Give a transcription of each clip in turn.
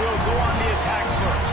will go on the attack first.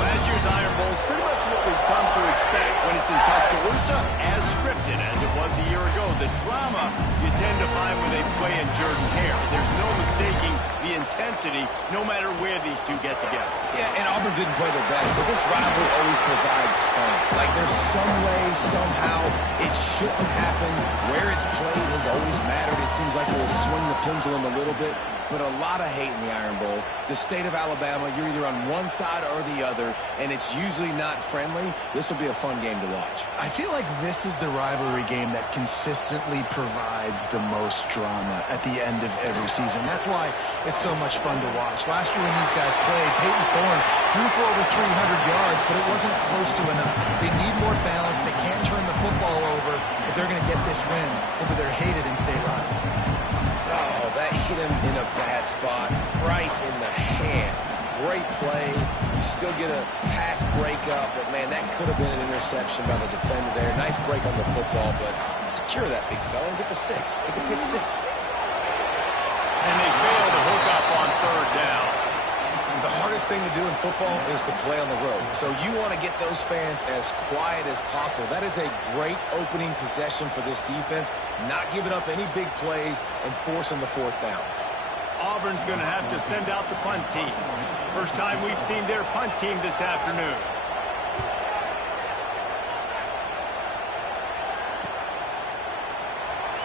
Last year's Iron Bowl is pretty much what we've come to expect when it's in Tuscaloosa, as scripted as it was a year ago. The drama you tend to find when they play in Jordan-Hare. There's no mistaking the intensity, no matter where these two get together. Yeah, and Auburn didn't play their best, but this rivalry always provides fun. Like, there's some way, somehow, it shouldn't happen. Where it's played has always mattered. It seems like it'll swing the pendulum a little bit, but a lot of hate in the Iron Bowl. The state of Alabama, you're either on one side or the other, and it's usually not friendly. This will be a fun game to watch. I feel like this is the rivalry game that consistently provides the most drama at the end of every season. That's why it's so much fun to watch. Last year when these guys played, Peyton Thorne threw for over 300 yards, but it wasn't close to enough. They need more balance. They can't turn the football over if they're going to get this win over their hated in-state rival. Oh, that hit him in a bad spot, right in the hands. Great play. You still get a pass breakup, but, man, that could have been an interception by the defender there. Nice break on the football, but secure that big fella and get the 6. Get the pick 6. And they fail to hook up on third down. The hardest thing to do in football is to play on the road. So you want to get those fans as quiet as possible. That is a great opening possession for this defense. Not giving up any big plays and forcing the 4th down. Auburn's going to have to send out the punt team. First time we've seen their punt team this afternoon.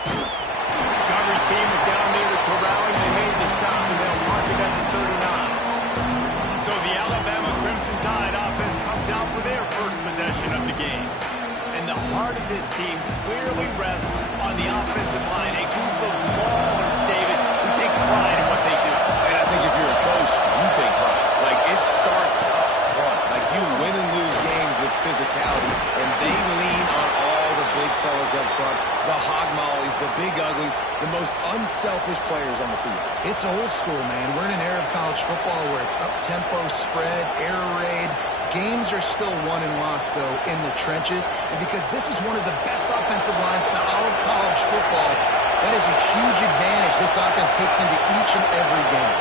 Coverage team is down there to corralling. They made the stop, and they'll mark it at the 39. So the Alabama Crimson Tide offense comes out for their first possession of the game. And the heart of this team clearly rests on the offensive line. A group of ballers, David, who take pride in what they do. And I think if you're a coach, you take pride. Like, it starts up front. Like, you win and lose games with physicality, and they lean on all the big fellas up front, the hog mollies, the big uglies, the most unselfish players on the field. It's old school, man. We're in an era of college football where it's up-tempo, spread, air raid. Games are still won and lost, though, in the trenches. And because this is one of the best offensive lines in all of college football, that is a huge advantage this offense takes into each and every game.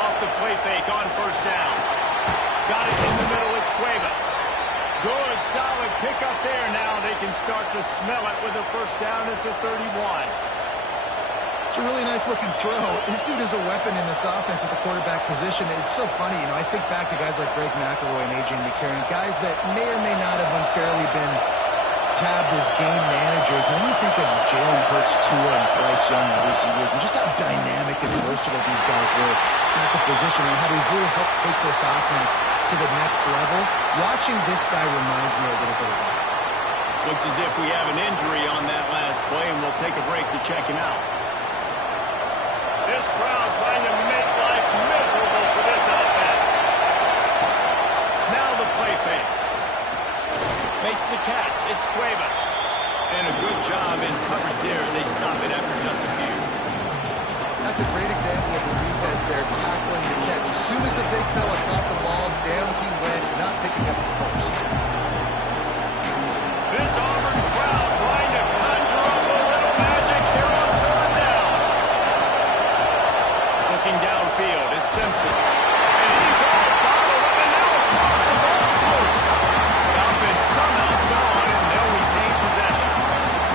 Off the play fake on first down. Got it in the middle. It's Cuevas. Good, solid pickup there. Now they can start to smell it with a first down at the 31. It's a really nice-looking throw. This dude is a weapon in this offense at the quarterback position. It's so funny, you know, I think back to guys like Greg McElroy and A.J. McCarron, guys that may or may not have unfairly been tabbed as game managers. And then you think of Jalen Hurts, Tua, and Bryce Young in recent years, and just how dynamic and versatile these guys were at the position and how they really helped take this offense to the next level. Watching this guy reminds me a little bit of that. Looks as if we have an injury on that last play, and we'll take a break to check him out. This crowd trying to make life miserable for this offense. Now the play fake. Makes the catch. It's Cuevas. And a good job in coverage there. They stop it after just a few. That's a great example of the defense there tackling the catch. As soon as the big fella caught the ball, down he went, not picking up the first. This Auburn crowd trying to conjure up a little magic here on third down. Looking downfield, it's Simpson. And he's all bottled up, and now it's lost. The ball's loose. The offense somehow fell on it, and they'll retain possession.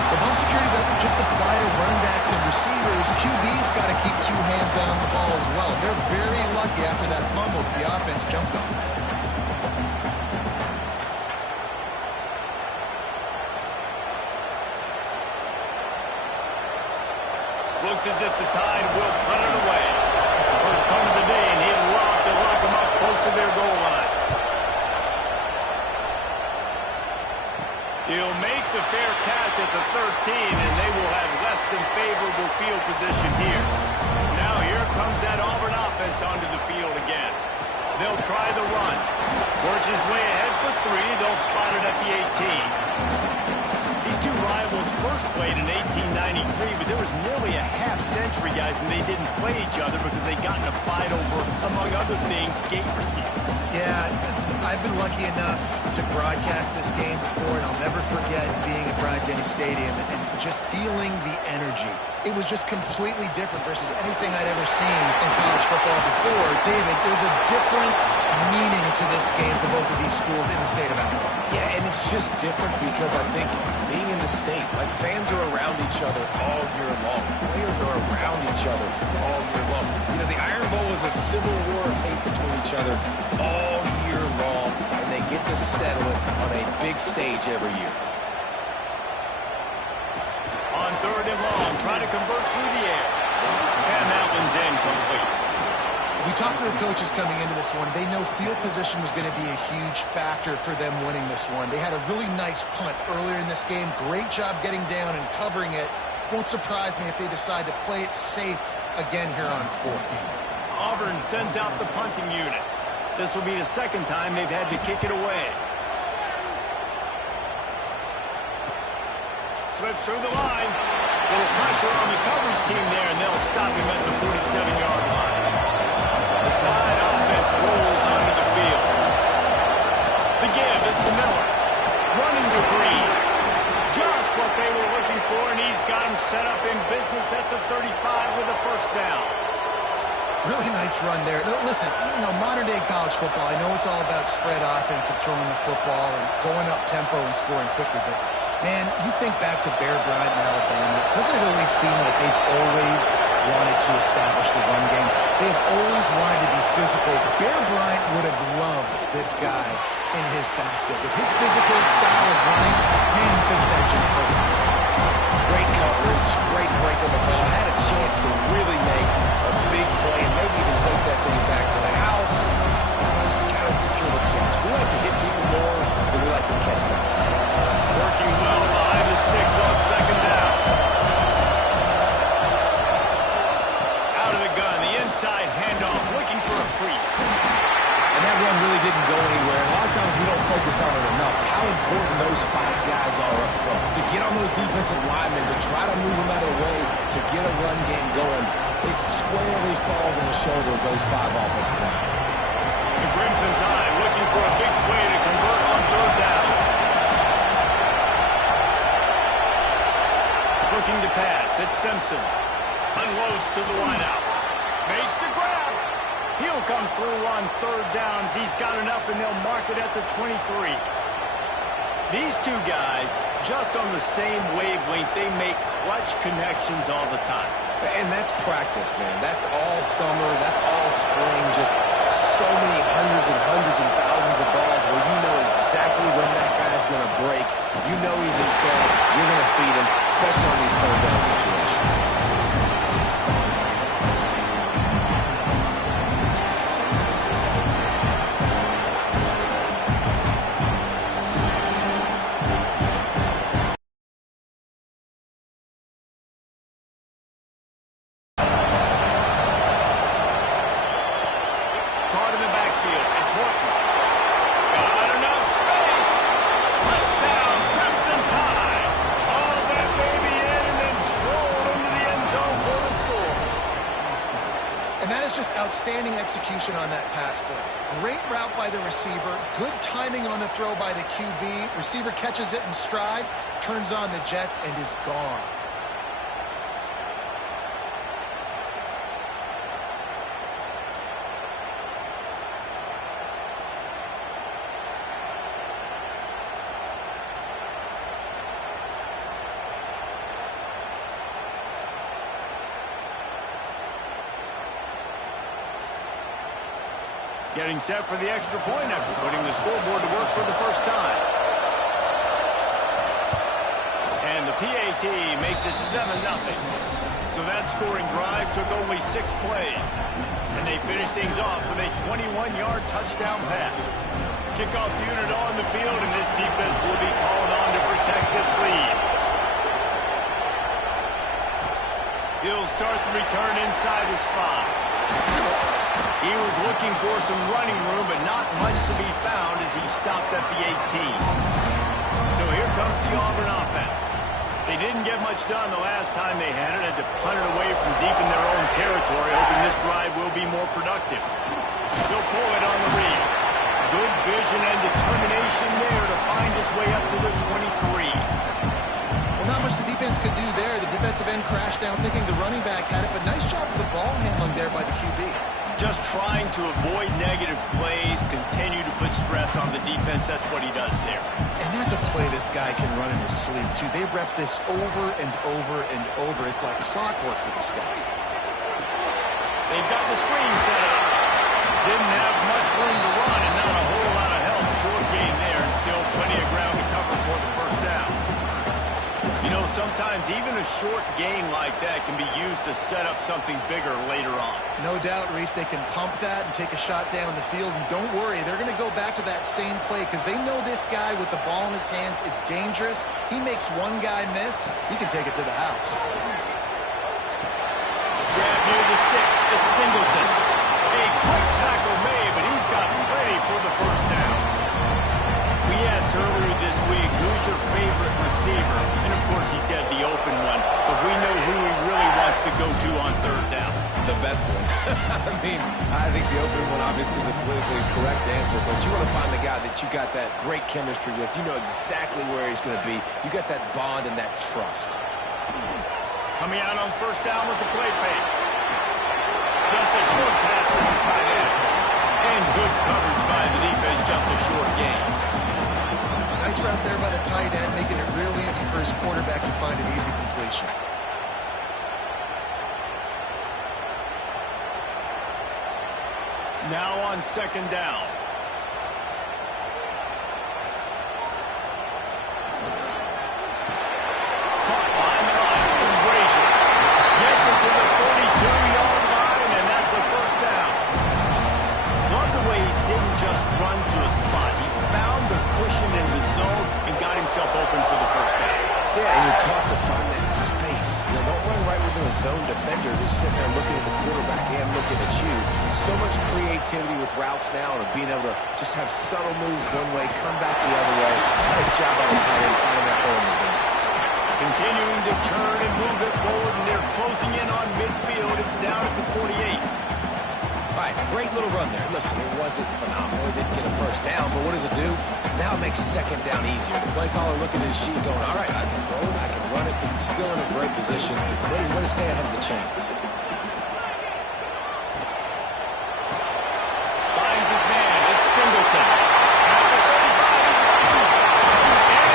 The ball security doesn't just apply to running backs and receivers. QB's got to keep 2 hands on the ball as well. They're very lucky after that fumble that the offense jumped on. Looks as if the Tide will punt it away. First punt of the day, and he'll lock them up close to their goal line. He'll make the fair catch at the 13, and they will have less than favorable field position here. Now here comes that Auburn offense onto the field again. They'll try the run. Works his way ahead for 3. They'll spot it at the 18. These two rivals first first played in 1893, but there was nearly a half-century, guys, when they didn't play each other because they got in a fight over, among other things, gate receipts. Yeah, listen, I've been lucky enough to broadcast this game before, and I'll never forget being at Bryant-Denny Stadium and just feeling the energy. It was just completely different versus anything I'd ever seen in college football before. David, there's a different meaning to this game for both of these schools in the state of Alabama. Yeah, and it's just different because I think being in the state, like fans are around each other all year long. Players are around each other all year long. You know, the Iron Bowl is a civil war of hate between each other all year long, and they get to settle it on a big stage every year. On third and long, trying to convert through the air. And that one's incomplete. We talked to the coaches coming into this one. They know field position was going to be a huge factor for them winning this one. They had a really nice punt earlier in this game. Great job getting down and covering it. Won't surprise me if they decide to play it safe again here on fourth. Auburn sends out the punting unit. This will be the second time they've had to kick it away. Slips through the line. Little pressure on the coverage team there, and they'll stop him at the 47-yard line. The Tide offense rolls onto the field. The give is to Miller. Running to Green. Just what they were looking for, and he's got him set up in business at the 35 with a first down. Really nice run there. Now, listen, you know, modern-day college football, I know it's all about spread offense and throwing the football and going up tempo and scoring quickly, but, man, you think back to Bear Bryant in Alabama, doesn't it always seem like they've always wanted to establish the run game? They've always wanted to be physical. Bear Bryant would have loved this guy in his backfield. With his physical style of running, man, he fits that just perfectly. Great coverage, great break on the ball. Had a chance to really make a big play and maybe even take that thing back to the house. So we got to secure the catch. We like to hit people more than we like to catch balls. Working well behind the sticks on second down. Out of the gun, the inside handoff, looking for a crease. And that run really didn't go anywhere. And a lot of times we don't focus on it enough. How important those 5 guys are up front. To get on those defensive linemen, to try to move them out of the way, to get a run game going, it squarely falls on the shoulder of those 5 offensive linemen. The Crimson Tide looking for a big play to convert on third down. Looking to pass. It's Simpson. Unloads to the wideout. Makes the grab. He'll come through on third downs. He's got enough, and they'll mark it at the 23. These two guys, just on the same wavelength, they make clutch connections all the time. And that's practice, man. That's all summer. That's all spring. Just so many hundreds and thousands of balls where you know exactly when that guy's going to break. You know he's a stud. You're going to feed him, especially on these third down situations. Outstanding execution on that pass play. Great route by the receiver. Good timing on the throw by the QB. Receiver catches it in stride, turns on the jets, and is gone. Getting set for the extra point after putting the scoreboard to work for the first time. And the PAT makes it 7-0. So that scoring drive took only 6 plays. And they finished things off with a 21-yard touchdown pass. Kickoff unit on the field, and this defense will be called on to protect this lead. He'll start the return inside his 5. He was looking for some running room, but not much to be found as he stopped at the 18. So here comes the Auburn offense. They didn't get much done the last time they had it. Had to punt it away from deep in their own territory, hoping this drive will be more productive. They'll pull it on the read. Good vision and determination there to find his way up to the 23. Well, not much the defense could do there. The defensive end crashed down thinking the running back had it, but nice job with the ball handling there by the QB. Just trying to avoid negative plays, continue to put stress on the defense. That's what he does there. And that's a play this guy can run in his sleep, too. They rep this over and over and over. It's like clockwork for this guy. They've got the screen set up. Didn't have much room to run and not a whole lot of help. Short gain there and still plenty of ground to cover for the first down. You know, sometimes even a short gain like that can be used to set up something bigger later on. No doubt, Reese, they can pump that and take a shot down the field. And don't worry, they're going to go back to that same play because they know this guy with the ball in his hands is dangerous. He makes one guy miss, he can take it to the house. Grab near the sticks. It's Singleton. A quick tackle made, but he's gotten ready for the first down. We asked earlier this week, who's your favorite receiver? And of course he said the open one, but we know who he really wants to go to on third down. The best one. I mean, I think the open one, obviously the politically correct answer, but you want to find the guy that you got that great chemistry with. You know exactly where he's going to be. You got that bond and that trust. Coming out on first down with the play fake. Just a short pass to the tight end. And good coverage by the defense, just a short gain. Nice route there by the tight end, making it real easy for his quarterback to find an easy completion. Now on second down. Caught behind the line. It's Frazier. Gets it to the 42-yard line, and that's a first down. Love the way he didn't just run to a spot. He found the cushion in the zone and got himself open for the first down. Yeah, and you're taught to find that space. You know, don't run right within a zone defender who's sitting there looking at the quarterback and looking at you. So much creativity with routes now and being able to just have subtle moves one way, come back the other way. Nice job by the tight end finding that hole in the zone. Continuing to turn and move it forward, and they're closing in on midfield. It's down at the 48. All right, great little run there. Listen, it wasn't phenomenal. It didn't get a first down, but what does it do? Now it makes second down easier. The play caller looking at his sheet going, all right, I can throw it, I can run it, still in a great position, ready to stay ahead of the chains. Finds his man. It's Singleton. At the 35 is London.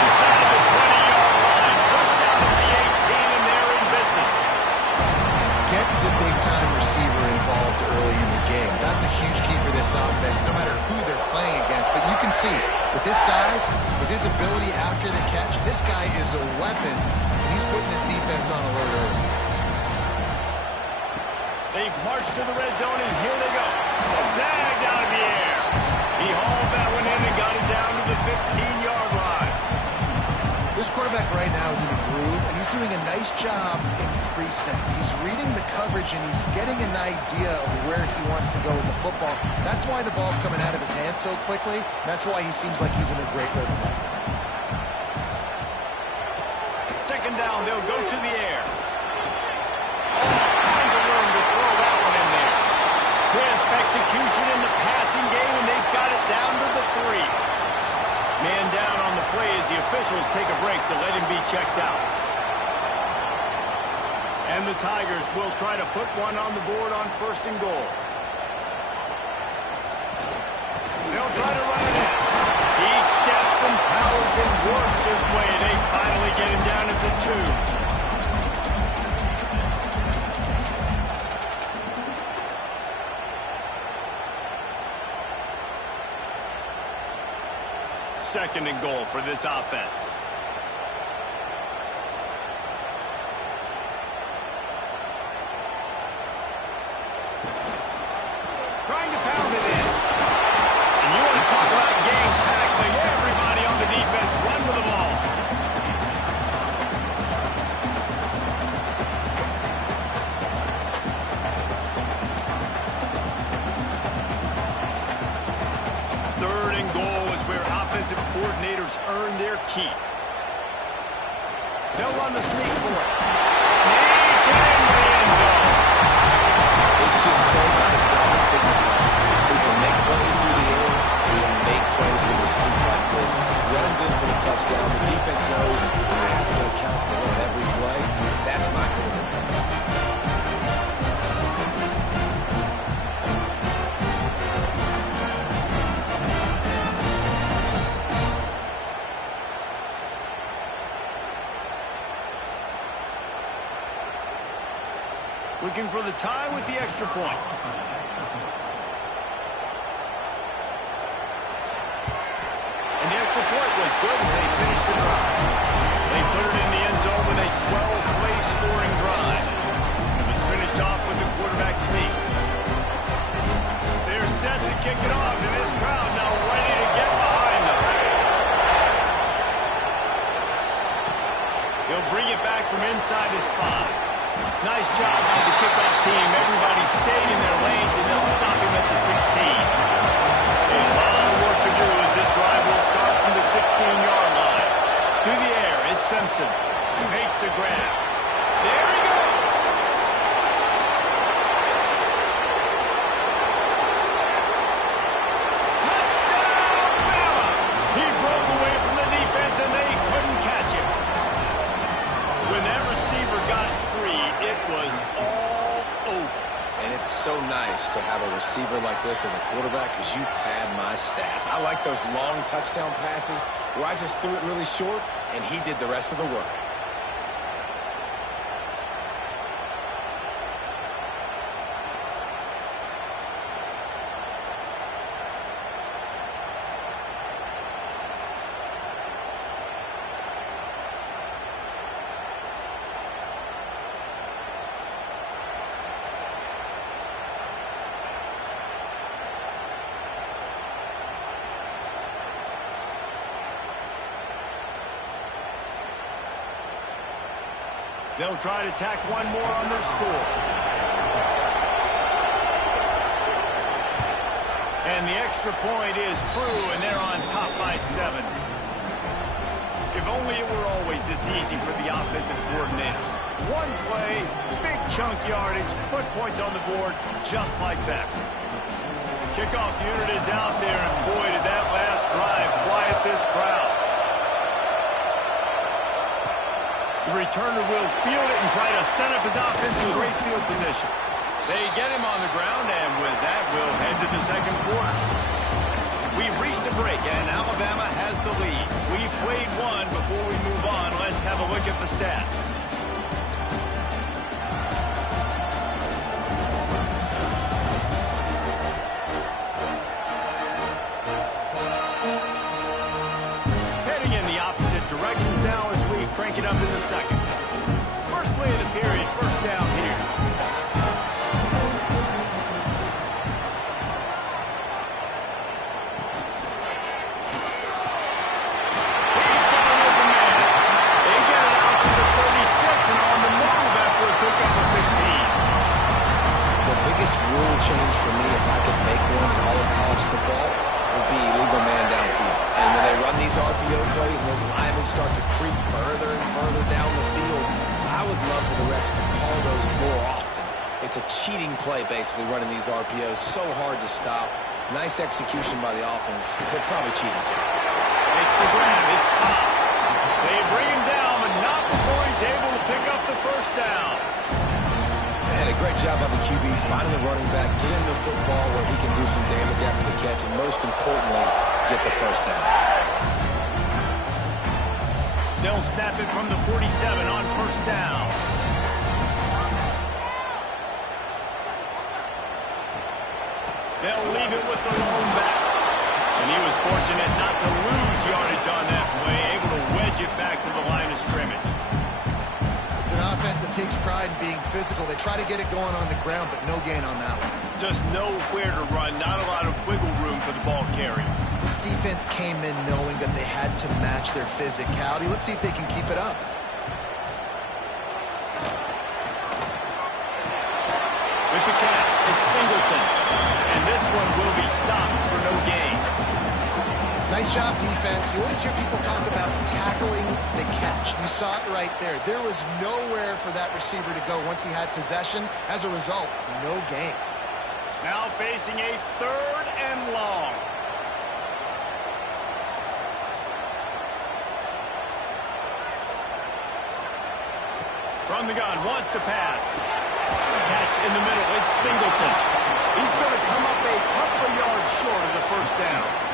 Inside the 20-yard line. Pushed out at the 18, and they're in business. Get the big-time receiver involved early in the game. That's a huge key for this offense, no matter who they're playing against. But you can see, with his size, with his ability after the catch, this guy is a weapon, and he's putting this defense on alert early. They've marched to the red zone, and here they go. Snagged out of the air. He hauled that one in and got it down to the 15-yard line. This quarterback right now is in a groove, and he's doing a nice job in pre-snap. He's reading the coverage, and he's getting an idea of where he wants to go with the football. That's why the ball's coming out of his hands so quickly. That's why he seems like he's in a great rhythm right now. Second down, they'll go to the air. All kinds of room to throw that one in there. Crisp execution in the passing game, and they've got it down to the 3. Man down on the play as the officials take a break to let him be checked out. And the Tigers will try to put one on the board on first and goal. They'll try to run it in. He steps and powers and works his way. They finally get him down at the 2. Second and goal for this offense. Trying to pound it in. And you want to talk about game tackling. Everybody on the defense run with the ball. Third and goal is where offensive coordinators earn their keep. They'll run the sneak for it. Sneaks in the end zone. It's just so nice to have a signal man who can make plays through the air, who can make plays with his feet like this. Runs in for the touchdown. The defense knows I have to account for him every play. That's my quarterback. Looking for the tie with the extra point. And the extra point was good as they finished the drive. They put it in the end zone with a 12-play scoring drive. It was finished off with the quarterback sneak. They're set to kick it off, and this crowd now ready to get behind them. He'll bring it back from inside his 5. Nice job by the kickoff team. Everybody stayed in their lanes, and they'll stop him at the 16. A lot of work to do as this drive will start from the 16-yard line. To the air, it's Simpson. He makes the grab. There he goes. Touchdown, Bama! He broke away from the defense, and they couldn't catch him. When that receiver got free, it was all over. And it's so nice to have a receiver like this as a quarterback because you pad my stats. I like those long touchdown passes where I just threw it really short and he did the rest of the work. They'll try to tack one more on their score. And the extra point is true, and they're on top by 7. If only it were always this easy for the offensive coordinators. One play, big chunk yardage, put points on the board just like that. The kickoff unit is out there, and boy, did that last drive quiet this crowd. The returner will field it and try to set up his offense in great field position. They get him on the ground, and with that, we'll head to the second quarter. We've reached a break, and Alabama has the lead. We've played one. Before we move on, let's have a look at the stats. Heading in the opposite directions now as we crank it up in the second. First play of the period, first down here. He's got an open man. They get it out to the 36 and on the move after a pickup of 15. The biggest rule change for me, if I could make one in all of college football, would be illegal man downfield. And when they run these RPO plays and those linemen start to creep further and further down the field, I would love for the refs to call those more often. It's a cheating play, basically, running these RPOs. So hard to stop. Nice execution by the offense. They're probably cheating, too. It's the grab. It's Cobb. They bring him down, but not before he's able to pick up the first down. Man, a great job by the QB finding the running back, get him the football where he can do some damage after the catch, and most importantly, get the first down. They'll snap it from the 47 on first down. They'll leave it with the lone back. And he was fortunate not to lose yardage on that play, able to wedge it back to the line of scrimmage. It's an offense that takes pride in being physical. They try to get it going on the ground, but no gain on that one. Just nowhere to run, not a lot of wiggle room for the ball carrier. This defense came in knowing that they had to match their physicality. Let's see if they can keep it up. With the catch, it's Singleton. And this one will be stopped for no gain. Nice job, defense. You always hear people talk about tackling the catch. You saw it right there. There was nowhere for that receiver to go once he had possession. As a result, no gain. Now facing a 3rd and long. From the gun, wants to pass. Catch in the middle, it's Singleton. He's going to come up a couple of yards short of the first down.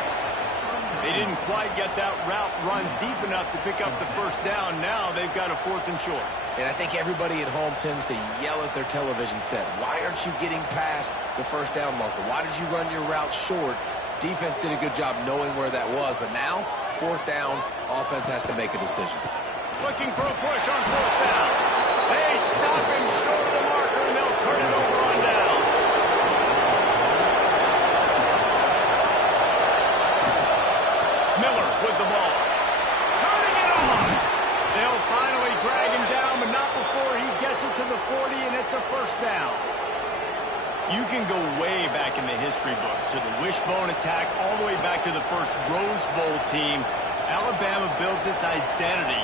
They didn't quite get that route run deep enough to pick up the first down. Now they've got a 4th and short. And I think everybody at home tends to yell at their television set. Why aren't you getting past the first down marker? Why did you run your route short? Defense did a good job knowing where that was. But now, 4th down, offense has to make a decision. Looking for a push on 4th down. They stop him short of the marker, and they'll turn it over on downs. Miller with the ball. Turning it on. They'll finally drag him down, but not before he gets it to the 40, and it's a first down. You can go way back in the history books to the wishbone attack, all the way back to the first Rose Bowl team. Alabama built its identity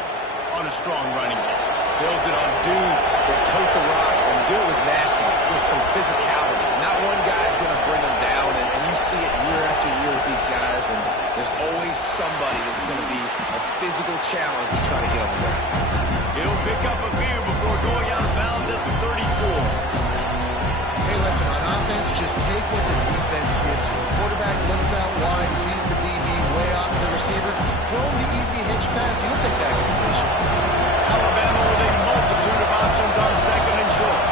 on a strong running game. Builds it on dudes that tote the rock and do it with nastiness, with some physicality. Not one guy's going to bring them down, and you see it year after year with these guys, and there's always somebody that's going to be a physical challenge to try to get on the ground. He'll pick up a few before going out of bounds at the 34. Hey, listen, on offense, just take what the defense gives you. Quarterback looks out wide, he sees the DB way off the receiver. Throw him the easy hitch pass, he'll take that completion. Alabama with a multitude of options on 2nd and short.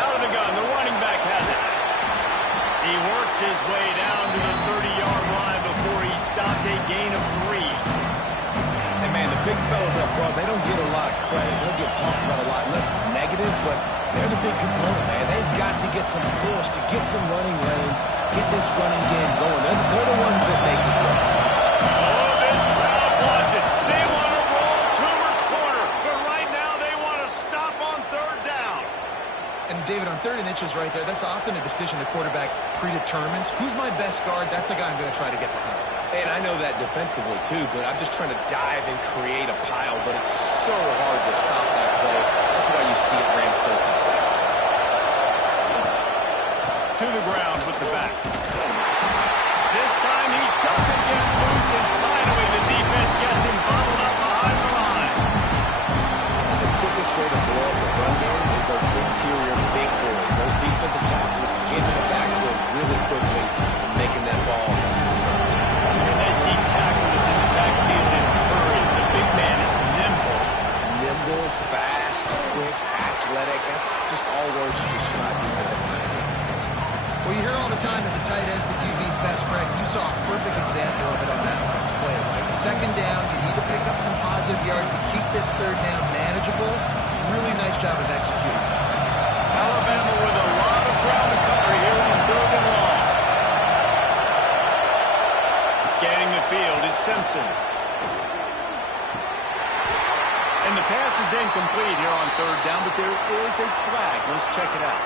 Out of the gun, the running back has it. He works his way down to the 30-yard line before he stopped a gain of 3. And man, the big fellas up front, they don't get a lot of credit. They don't get talked about a lot unless it's negative, but they're the big component, man. They've got to get some push, to get some running lanes, get this running game going. They're the ones that make it go. Oh, this crowd wants it. They want to roll Toomer's corner, but right now they want to stop on 3rd down. And David, on 3rd and inches right there, that's often a decision the quarterback predetermines. Who's my best guard? That's the guy I'm going to try to get behind. And I know that defensively, too, but I'm just trying to dive and create a pile, but it's so hard to stop that play. That's why you see it ran so successful. To the ground with the back. This time he doesn't get loose, and finally the defense gets him bottled up behind the line. And the quickest way to blow up the run game is those interior big boys, those defensive tackles getting in the backfield really quickly and making that ball. And that deep tackle is in the backfield in a hurry. The big man is nimble. Nimble, fast, quick, athletic. That's just all words to describe defensive linemen. Well, you hear all the time that the tight end's the QB's best friend. You saw a perfect example of it on that last play, right? 2nd down, you need to pick up some positive yards to keep this 3rd down manageable. Really nice job of executing. Alabama with a lot of ground to cover here on 3rd and long. Scanning the field, it's Simpson. And the pass is incomplete here on 3rd down, but there is a flag. Let's check it out.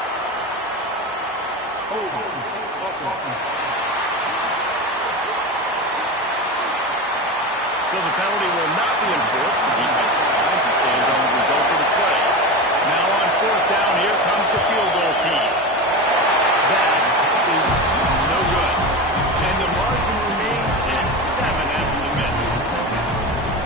So the penalty will not be enforced. The defensive line stands on the result of the play. Now on 4th down, here comes the field goal team. That is no good. And the margin remains at 7 after the miss.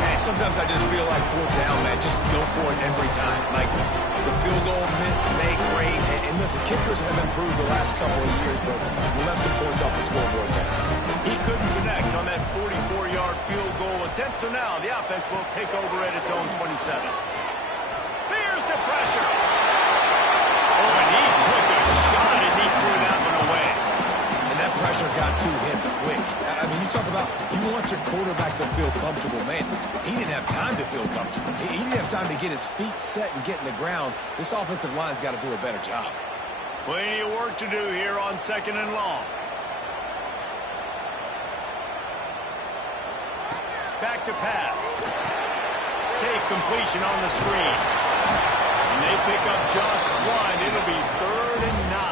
Man, sometimes I just feel like 4th down, man, just go for it every time. Like the field goal, miss, make, great. And listen, kickers have improved the last couple of years, but we left some points off the scoreboard there. He couldn't connect on that 44-yard field goal attempt, so now the offense will take over at its own 27. Here's the pressure. Oh, and he took a shot as he threw that one away. And that pressure got to him quick. I mean, you talk about you want your quarterback to feel comfortable. Man, he didn't have time to feel comfortable. He didn't have time to get his feet set and get in the ground. This offensive line's got to do a better job. Plenty of work to do here on 2nd and long. Back to pass. Safe completion on the screen. And they pick up just one. It'll be 3rd and 9.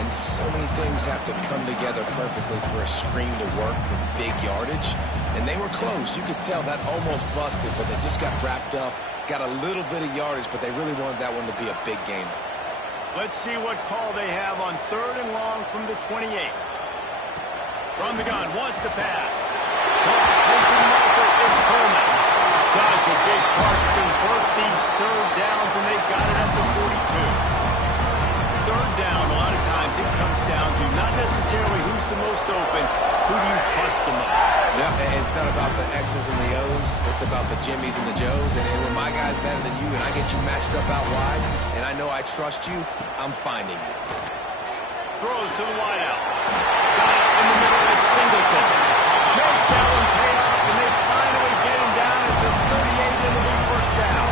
And so many things have to come together perfectly for a screen to work for big yardage. And they were close. You could tell that almost busted, but they just got wrapped up, got a little bit of yardage, but they really wanted that one to be a big gainer. Let's see what call they have on 3rd and long from the 28. From the gun, wants to pass. It's Coleman. Such a big part to convert these 3rd downs, and they got it at the 42. 3rd down, a lot of times it comes down to not necessarily who's the most open, who do you trust the most? Yeah, it's not about the X's and the O's. It's about the Jimmies and the Joes. And when my guy's better than you and I get you matched up out wide, and I know I trust you, I'm finding you. Throws to the wideout. Got it in the middle. It's Singleton. Makes that one pay off, and they finally get him down at the 38, and it'll be 1st down.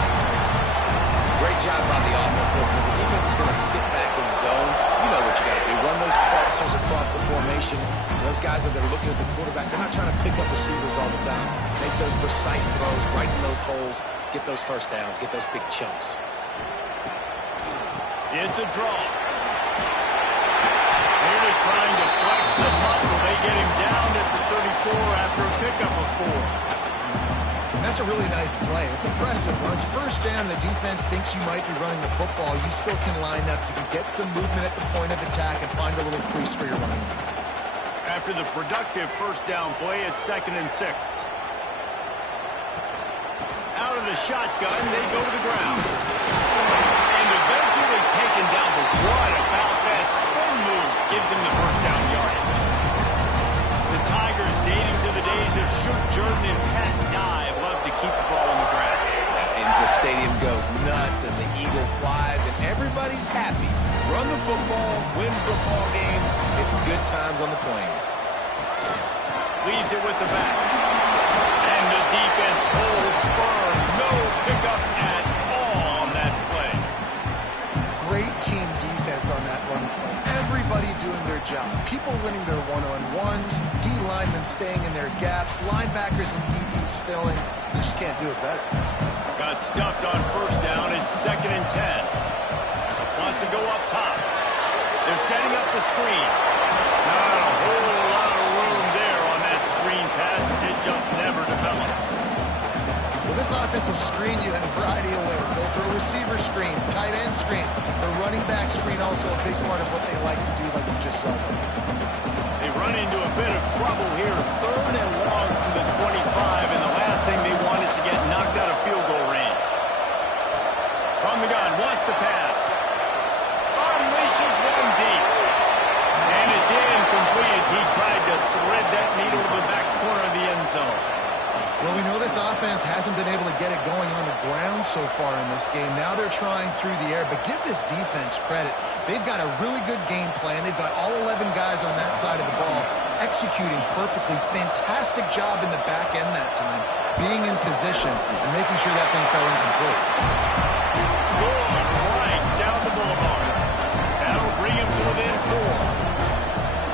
Great job by the offense. Listen, the defense is going to sit back in zone. You know what you got to do. Run those crossers across the formation. Those guys that are looking at the quarterback, they're not trying to pick up receivers all the time. Make those precise throws, right in those holes, get those 1st downs, get those big chunks. It's a draw. They're just trying to flex the muscle. They get him down at the 34 after a pickup of 4. That's a really nice play. It's impressive. When it's 1st down, the defense thinks you might be running the football. You still can line up. You can get some movement at the point of attack and find a little crease for your running. After the productive 1st down play, it's 2nd and 6. Out of the shotgun, they go to the ground. And eventually taken down, but what about that spin move gives him the 1st down yardage. The Tigers, dating to the days of Shoot Jordan and Pat Dye, love to keep the ball on the ground. And the stadium goes nuts, and the eagle flies, and everybody's happy. Run the football, win football games. It's good times on the Plains. Leaves it with the back. And the defense holds firm. No pickup at all on that play. Great team defense on that run play. Everybody doing their job. People winning their one-on-ones, D linemen staying in their gaps, linebackers and DBs filling. You just can't do it better. Got stuffed on 1st down. It's 2nd and 10. Wants to go up top. They're setting up the screen. Not a whole lot of room there on that screen pass as it just never developed. Well, this offense will screen you in a variety of ways. They'll throw receiver screens, tight end screens. The running back screen also a big part of what they like to do, like you just saw them. They run into a bit of trouble here. 3rd and long from the 25, and the last thing they want is to get knocked out of field goal range. From the gun, wants to pass. Unleashes one deep. And it's incomplete as he tried to thread that needle to the back corner of the end zone. Well, we know this offense hasn't been able to get it going on the ground so far in this game. Now they're trying through the air, but give this defense credit. They've got a really good game plan. They've got all 11 guys on that side of the ball executing perfectly. Fantastic job in the back end that time, being in position and making sure that thing fell incomplete. Going right down the boulevard. That'll bring him to within 4.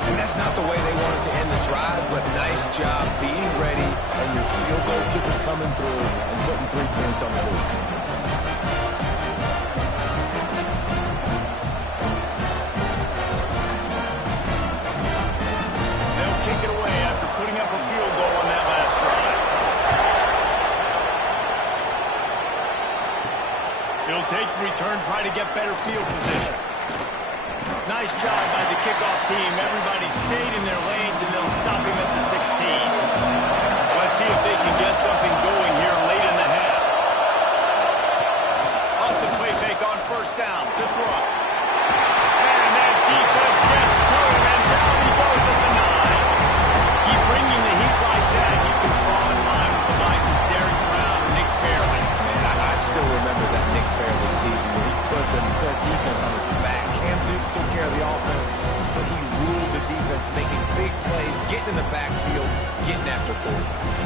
And that's not the way they wanted to end the drive, but nice job being ready and your field goal kicker coming through and putting 3 points on the board. They'll kick it away after putting up a field goal on that last drive. He'll take the return, try to get better field position. Nice job by the kickoff team. Everybody stayed in their lanes, and they'll stop him at the 16. Let's see if they can get something going here late in the half. Off the play fake on 1st down to throw. And that defense gets to him, and down he goes at the 9. Keep bringing the heat like that, you can fall in line with the likes of Derek Brown and Nick Fairley. Man, I still remember that Nick Fairley season where he put the defense on his back. Cam Newton took care of the offense, but he ruled the defense, making big plays, getting in the backfield, getting after quarterbacks.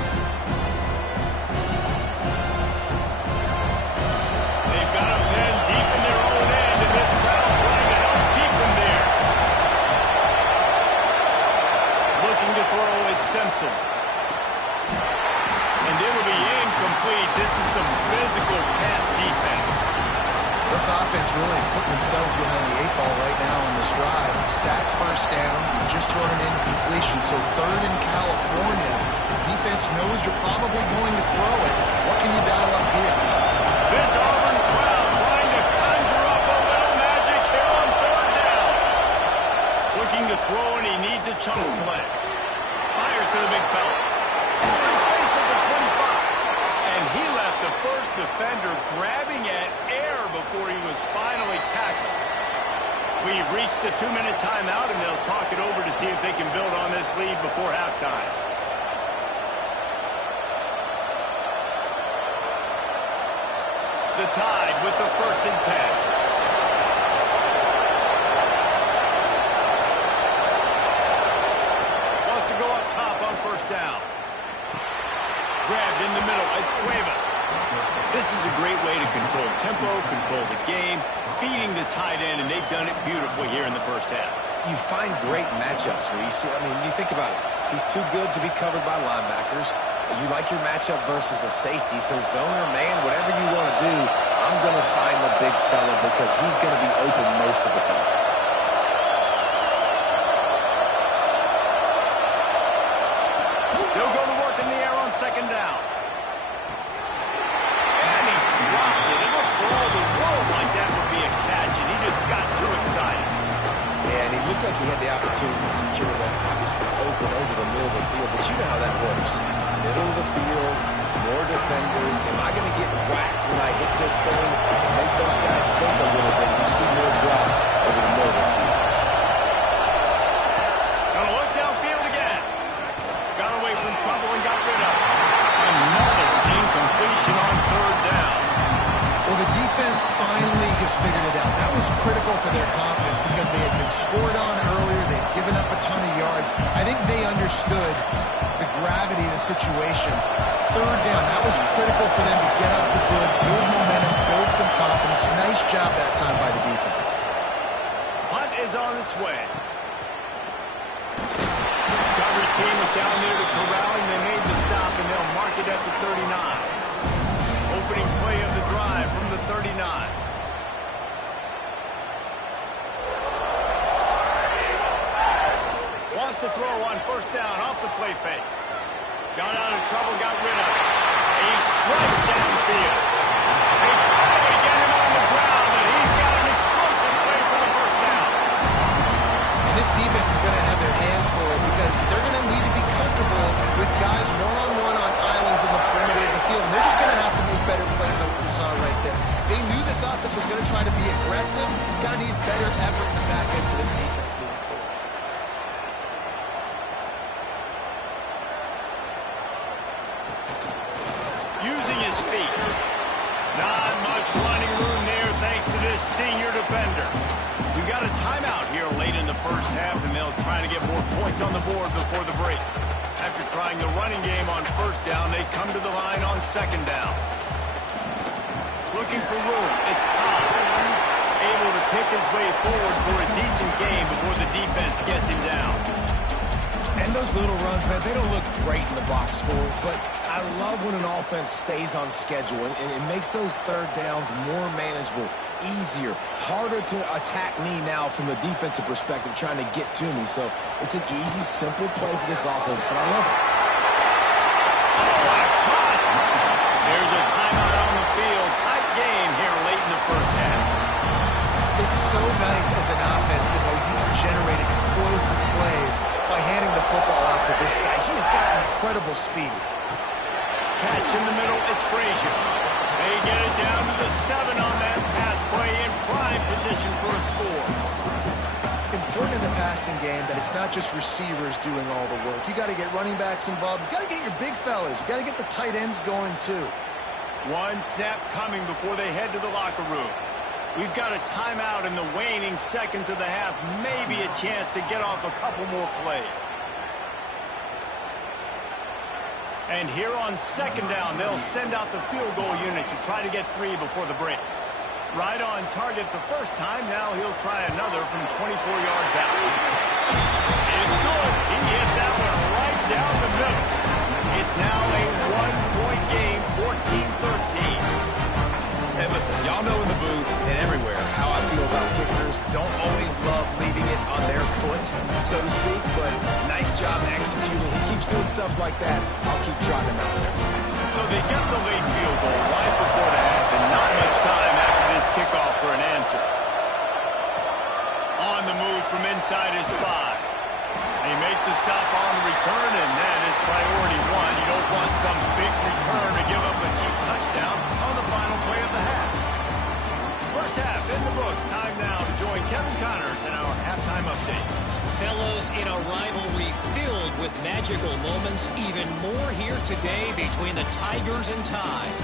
They've got him then deep in their own end, and this crowd trying to help keep them there. Looking to throw at Simpson. And it'll be incomplete. This is some physical pass defense. This offense really is putting themselves behind the 8 ball right now on this drive. Sack 1st just thrown an incompletion. So third in California. Defense knows you're probably going to throw it. What can you dial up here? This Auburn crowd trying to conjure up a little magic here on third down. Looking to throw, and he needs a chunk play. Fires to the big fella. In space at the 25. And he left the first defender grabbing at air before he was finally tackled. We've reached the 2-minute timeout, and they'll talk it over to see if they can build on this lead before halftime. The Tide with the 1st and 10. Wants to go up top on 1st down. Grabbed in the middle. It's Cuevas. This is a great way to control tempo, control the game, feeding the tight end, and they've done it beautifully here in the 1st half. You find great matchups, Reese. I mean, you think about it. He's too good to be covered by linebackers. You like your matchup versus a safety, so zone or man, whatever you want to do, I'm going to find the big fella because he's going to be open most of the time. They'll go to work in the air on 2nd down. And he dropped it. It looked for all the world like that would be a catch, and he just got too excited. Yeah, and he looked like he had the opportunity to secure that, obviously open over the middle of the field, but you know how that works. Middle of the field, more defenders. Am I going to get whacked when I hit this thing? It makes those guys think a little bit. You see more drops over the middle of the field. Gonna look downfield again. Got away from trouble and got rid of it. Another incompletion on 3rd down. Well, the defense finally has figured it out. That was critical for their confidence because they had been scored on earlier. They'd given up a ton of yards. I think they understood the gravity of the situation. 3rd down, that was critical for them to get up the field, build momentum, build some confidence. Nice job that time by the defense. Punt is on its way. Coverage team was down there to corral him. They made the stop, and they'll mark it at the 39. Opening play of the drive from the 39. Wants to throw on 1st down off the play fake. Got out of trouble, got rid of it. He strikes downfield. They finally get him on the ground, and he's got an explosive play for the 1st down. And this defense is going to have their hands full because they're going to need to be comfortable with guys one-on-one on islands in the perimeter of the field. And they're just going to have to make better plays than what we saw right there. They knew this offense was going to try to be aggressive. Got to need better effort in the back end for this defense moving forward. Using his feet. Not much running room there thanks to this senior defender. We've got a timeout here late in the 1st half, and they'll try to get more points on the board before the break. After trying the running game on 1st down, they come to the line on 2nd down. Looking for room. It's Cobb. Able to pick his way forward for a decent game before the defense gets him down. And those little runs, man, they don't look great in the box score, but I love when an offense stays on schedule, and it makes those 3rd downs more manageable, easier, harder to attack me now from the defensive perspective trying to get to me. So it's an easy, simple play for this offense, but I love it. Oh, what a cut! There's a timeout on the field. Tight game here late in the 1st half. It's so nice as an offense to know you can generate explosive plays by handing the football off to this guy. He has got incredible speed. Catch in the middle, it's Frazier. They get it down to the 7 on that pass play in prime position for a score. Important in the passing game that it's not just receivers doing all the work. You got to get running backs involved. You got to get your big fellas. You got to get the tight ends going too. One snap coming before they head to the locker room. We've got a timeout in the waning seconds of the half. Maybe a chance to get off a couple more plays. And here on 2nd down, they'll send out the field goal unit to try to get 3 before the break. Right on target the first time. Now he'll try another from 24 yards out. It's good. He hit that one right down the middle. It's now a 1-point game, 14-13. And listen, y'all know in the booth and everywhere how I feel about kickers. Don't always love leaving leaving it on their foot, so to speak, but nice job executing. He keeps doing stuff like that. I'll keep trotting him out there. So they get the late field goal right before the half, and not much time after this kickoff for an answer. On the move from inside his 5. They make the stop on the return, and that is priority 1. You don't want some big return to give up a cheap touchdown on the final play of the half. First half in the books. Time now to join Kevin Connors in our halftime update. Fellas, in a rivalry filled with magical moments, even more here today between the Tigers and Tide.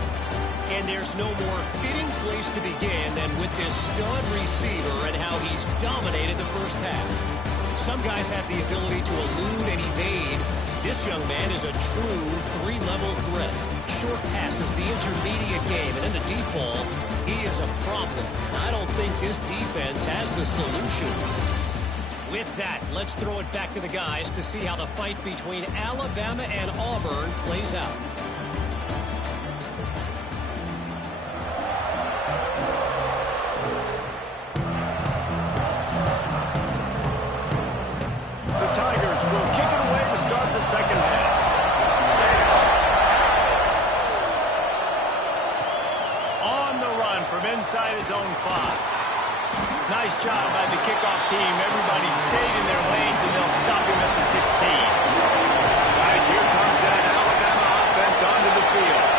And there's no more fitting place to begin than with this stud receiver and how he's dominated the first half. Some guys have the ability to elude and evade. This young man is a true three-level threat. Short passes, the intermediate game, and in the deep ball, he is a problem. I don't think this defense has the solution. With that, let's throw it back to the guys to see how the fight between Alabama and Auburn plays out. The Tigers will kick it away to start the second half. On the run from inside his own 5. Nice job by the kickoff team. Everybody stayed in their lanes, and they'll stop him at the 16. Guys, here comes that Alabama offense onto the field.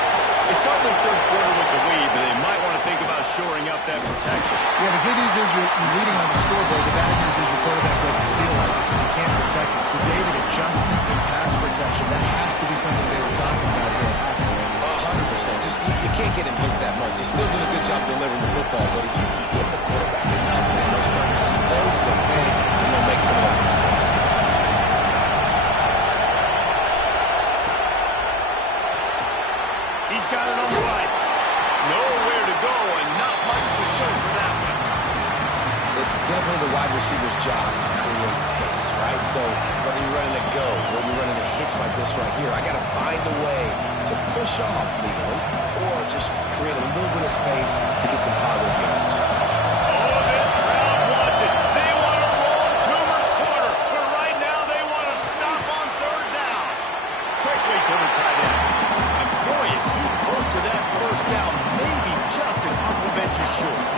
They start this third quarter with the lead, but they might want to think about shoring up that protection. Yeah, the good news is you're leading on the scoreboard. The bad news is your quarterback doesn't feel like it because you can't protect him. So, David, adjustments in pass protection, that has to be something they were talking about here at halftime. 100%. Just you can't get him hit that much. He's still doing a good job delivering the football, but if you keep hitting the quarterback enough, man, they'll start to see those, they'll panic, and they'll make some of those mistakes. He's got it on the right. Nowhere to go and not much to show for that one. It's definitely the wide receiver's job to create space, right? So whether you're running a go, whether you're running a hitch like this right here, I got to find a way to push off legally or just create a little bit of space to get some positive yards. Oh, this crowd wants it. They want to roll Toomer's corner, but right now they want to stop on third down. Quickly to the tight end. And boy, is he close to that first down, maybe just a couple of inches short.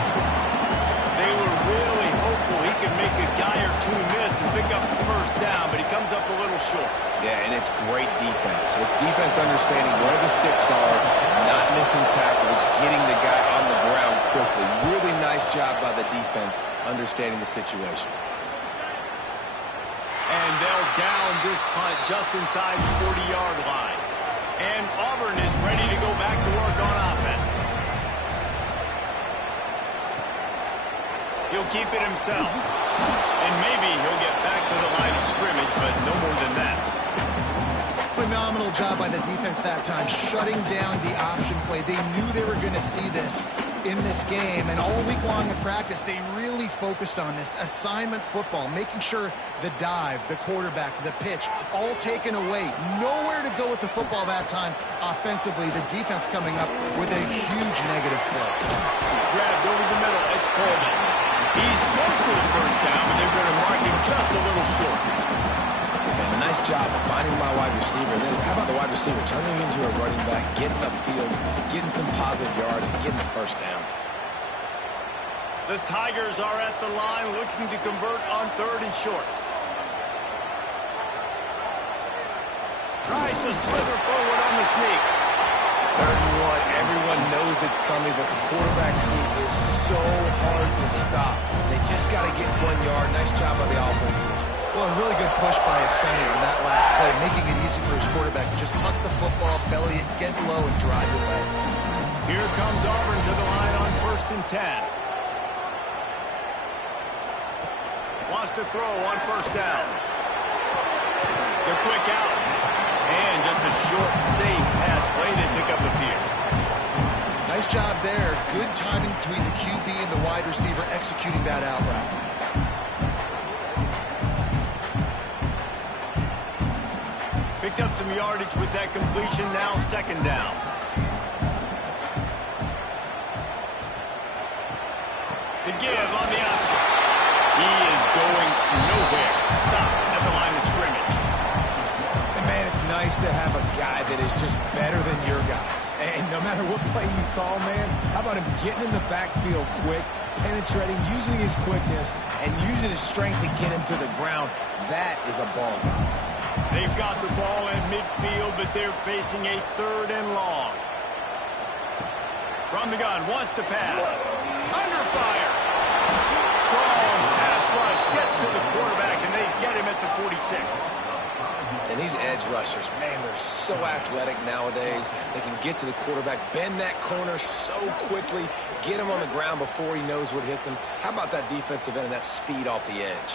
They were really hopeful he could make a guy or two miss and pick up the first down, but he comes up a little short. Yeah, and it's great defense. It's defense understanding where the sticks are, not missing tackles, getting the guy on the ground quickly. Really nice job by the defense understanding the situation. And they'll down this punt just inside the 40-yard line. And Auburn is ready to go back to work on offense. He'll keep it himself. And maybe he'll get back to the line of scrimmage, but no more than that. Phenomenal job by the defense that time, shutting down the option play. They knew they were going to see this in this game, and all week long in practice, they really focused on this assignment football, making sure the dive, the quarterback, the pitch, all taken away. Nowhere to go with the football that time offensively. The defense coming up with a huge negative play. Grabbed over the middle. It's Coleman. He's close to the first down, but they're going to mark him just a little short. And a nice job finding my wide receiver. And then how about the wide receiver turning into a running back, getting upfield, getting some positive yards, and getting the first down. The Tigers are at the line looking to convert on third and short. Tries to slither forward on the sneak. Third and 1, everyone knows it's coming, but the quarterback sneak is so hard to stop. They just got to get 1 yard. Nice job by the offensive line. Well, a really good push by his center on that last play, making it easy for his quarterback to just tuck the football, belly it, get low, and drive your legs. Here comes Auburn to the line on 1st and 10. Wants to throw on first down. The quick out. And just a short, safe pass play. They pick up the field. Nice job there. Good timing between the QB and the wide receiver executing that out route. Picked up some yardage with that completion. Now 2nd down. The give on the option. He is going nice to have a guy that is just better than your guys. And no matter what play you call, man, how about him getting in the backfield quick, penetrating, using his quickness, and using his strength to get him to the ground? That is a ball. They've got the ball in midfield, but they're facing a 3rd and long. From the gun, wants to pass. Under fire. Strong pass rush, gets to the quarterback, and they get him at the 46. And these edge rushers, man, they're so athletic nowadays. They can get to the quarterback, bend that corner so quickly, get him on the ground before he knows what hits him. How about that defensive end and that speed off the edge?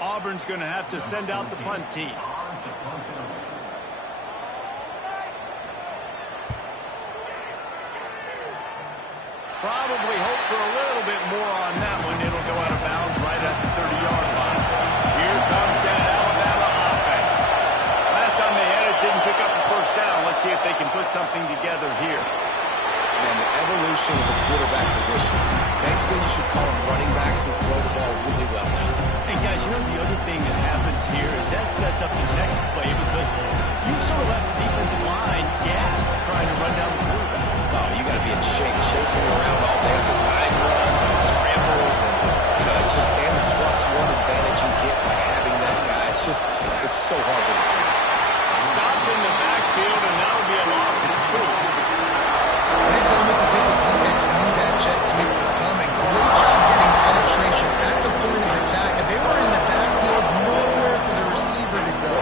Auburn's going to have to send out the punt team. Probably hope for a little bit more on that one. It'll go out of bounds right at the 30-yard line. Here comes that Alabama offense. Last time they had it, didn't pick up the 1st down. Let's see if they can put something together here. And the evolution of the quarterback position. Basically, you should call them running backs who throw the ball really well now. Hey, guys, you know the other thing that happens here is that sets up the next play because you sort of left the defensive line gassed trying to run down the quarterback. Oh, you got to be in shape, chasing around all day, design runs and scrambles, and it's just and the +1 advantage you get by having that guy. It's so hard to defend. Stopped in the backfield, and that'll be a loss of 2. It's almost as if the defense knew that jet sweep was coming. Great job getting penetration at the point of attack, and they were in the backfield, nowhere for the receiver to go.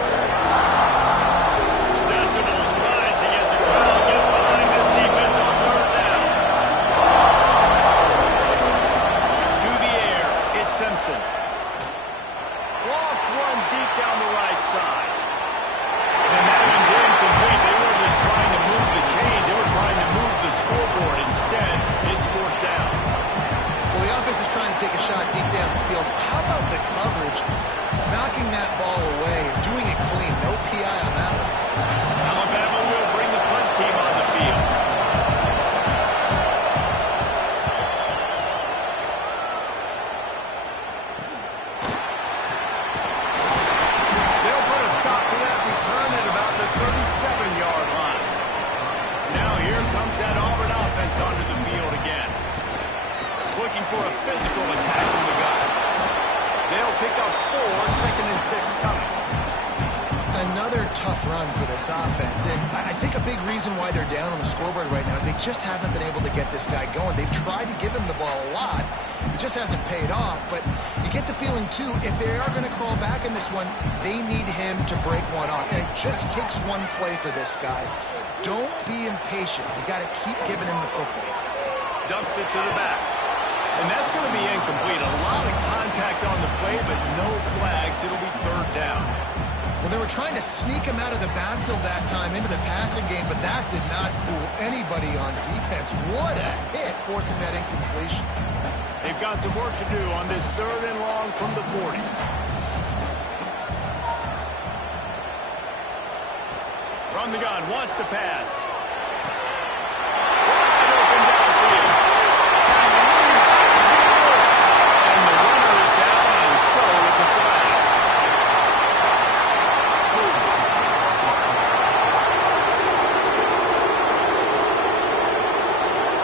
Decibels rising as the crowd gets behind this defense on 3rd down. To the air, it's Simpson. Lost one deep down the right side. And that one's incomplete. They were just trying to move the chains. They were trying to move the scoreboard. Instead, it's 4th down. Well, the offense is trying to take a shot deep down the field. How about the coverage? Knocking that ball away and doing it clean. No PI on that one. Alabama will bring the punt team on the field. They'll put a stop to that return at about the 37-yard line. Now here comes that Auburn offense onto the field again. Looking for a physical attack from the gun. They'll pick up 4, 2nd and 6 coming. Another tough run for this offense, and I think a big reason why they're down on the scoreboard right now is they just haven't been able to get this guy going. They've tried to give him the ball a lot. It just hasn't paid off, but you get the feeling, too, if they are going to crawl back in this one, they need him to break one off, and it just takes one play for this guy. Don't be impatient. You got to keep giving him the football. Dumps it to the back. And that's going to be incomplete. A lot of contact on the play, but no flags. It'll be 3rd down. Well, they were trying to sneak him out of the backfield that time into the passing game, but that did not fool anybody on defense. What a hit, forcing that incompletion. They've got some work to do on this 3rd and long from the 40. From the gun, wants to pass. Wide open downfield. And the runner is down, and so is a flag.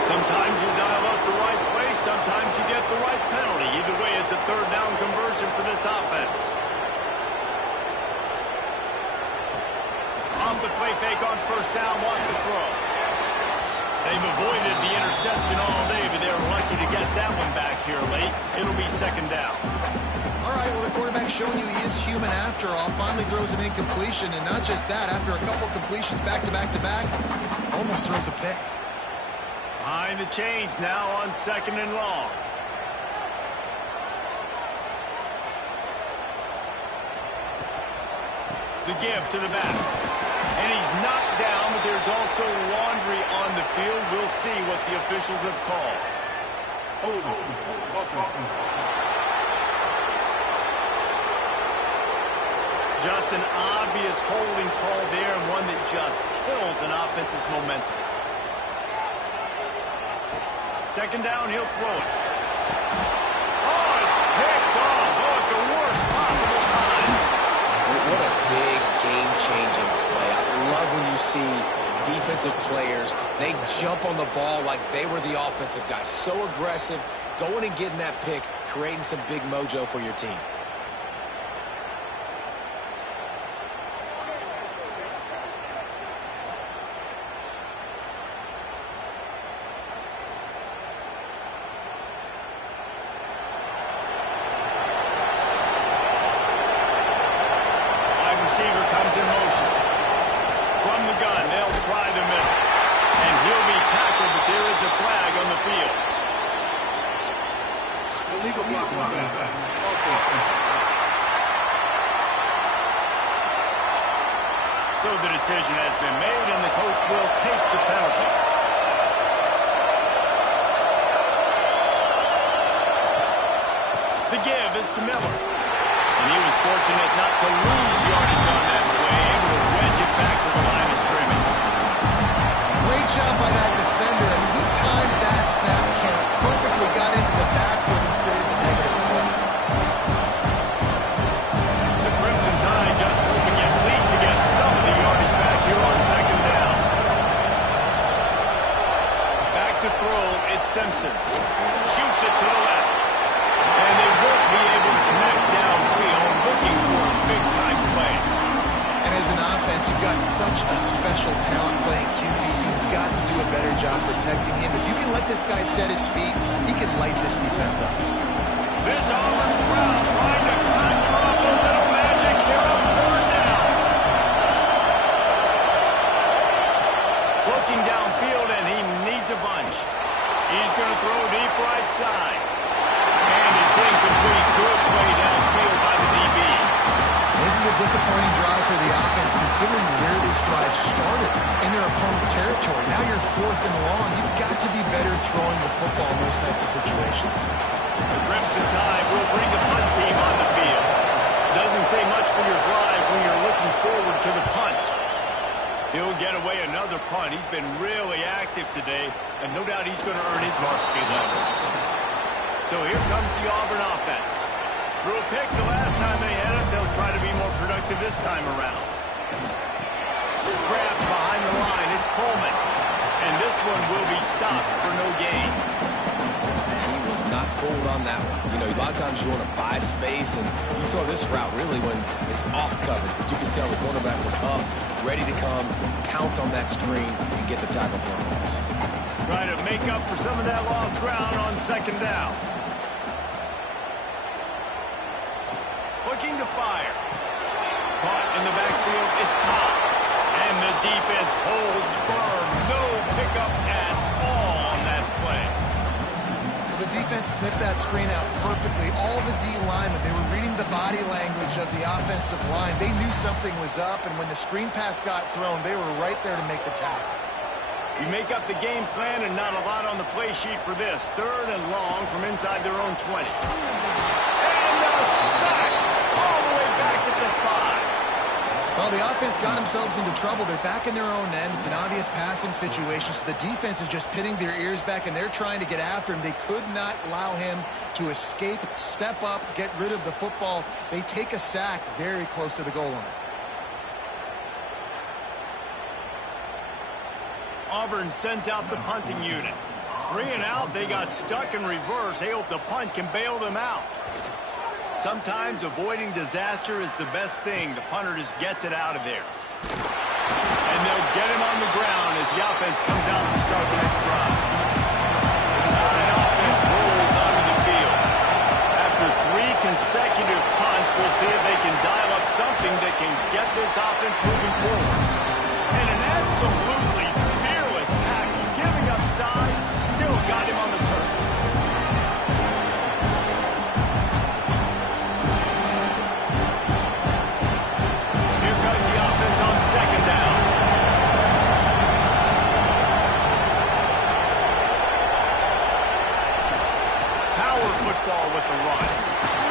Sometimes you dial up the right place, sometimes you get the right penalty. Either way, it's a 3rd down conversion for this offense. Off the play fake on 1st down, wants to throw. They've avoided the interception all day, but they're lucky to get that one back here late. It'll be 2nd down. All right, well, the quarterback's showing you he is human after all. Finally throws an incompletion, and not just that, after a couple completions back-to-back-to-back, almost throws a pick. Behind the chains now on 2nd and long. The give to the back. And he's knocked down, but there's also laundry on the field. We'll see what the officials have called. Just an obvious holding call there, and one that just kills an offense's momentum. 2nd down, he'll throw it. Oh, it's picked off. Oh, at the worst possible time. What a big game-changing play. I love when you see defensive players, they jump on the ball like they were the offensive guy. So aggressive, going and getting that pick, creating some big mojo for your team. Wide receiver comes in motion. From the gun, they'll try the middle. And he'll be tackled, but there is a flag on the field. Illegal block. So the decision has been made, and the coach will take the penalty. The give is to Miller. And he was fortunate not to lose yardage on that play, able to wedge it back to the line of scrimmage. Great job by that defender. I mean, he timed that snap count perfectly, got into the backfield and created the negative play. The Crimson Tide just hoping at least to get some of the yardage back here on second down. Back to throw, it's Simpson. Shoots it to the left. And they won't be able to connect downfield, looking for a big-time play. And as an offense, you've got such a special talent playing QB. You've got to do a better job protecting him. If you can let this guy set his feet, he can light this defense up. This Auburn crowd trying to conjure up a little magic here on third down. Looking downfield, and he needs a bunch. He's going to throw deep right side. And it's incomplete. Good play downfield by the DB. This is a disappointing drive for the offense, considering where this drive started, in their opponent territory. Now you're 4th and long. You've got to be better throwing the football in those types of situations. The Crimson Tide will bring the punt team on the field. Doesn't say much for your drive when you're looking forward to the punt. He'll get away another punt. He's been really active today, and no doubt he's going to earn his varsity level. So here comes the Auburn offense. Threw a pick the last time they had it. They'll try to be more productive this time around. Grabbed behind the line. It's Coleman. And this one will be stopped for no gain. He was not fooled on that one. You know, a lot of times you want to buy space, and you throw this route really when it's off coverage. But you can tell the cornerback was up, ready to come, pounce on that screen, and get the tackle for him. Try to make up for some of that lost ground on second down. Looking to fire. Caught in the backfield, it's caught. And the defense holds firm. No pickup at all on that play. Well, the defense sniffed that screen out perfectly. All the D linemen, they were reading the body language of the offensive line. They knew something was up, and when the screen pass got thrown, they were right there to make the tackle. You make up the game plan and not a lot on the play sheet for this. 3rd and long from inside their own 20. And a sack all the way back at the 5. Well, the offense got themselves into trouble. They're back in their own end. It's an obvious passing situation, so the defense is just pinning their ears back, and they're trying to get after him. They could not allow him to escape, step up, get rid of the football. They take a sack very close to the goal line. Auburn sends out the punting unit. 3 and out, they got stuck in reverse. They hope the punt can bail them out. Sometimes avoiding disaster is the best thing. The punter just gets it out of there. And they'll get him on the ground as the offense comes out to start the next drive. The Tide offense rolls onto the field. After 3 consecutive punts, we'll see if they can dial up something that can get this offense moving forward. And an absolutely fearless tackle, giving up size, still got him on the turf. Here comes the offense on second down. Power football with the run.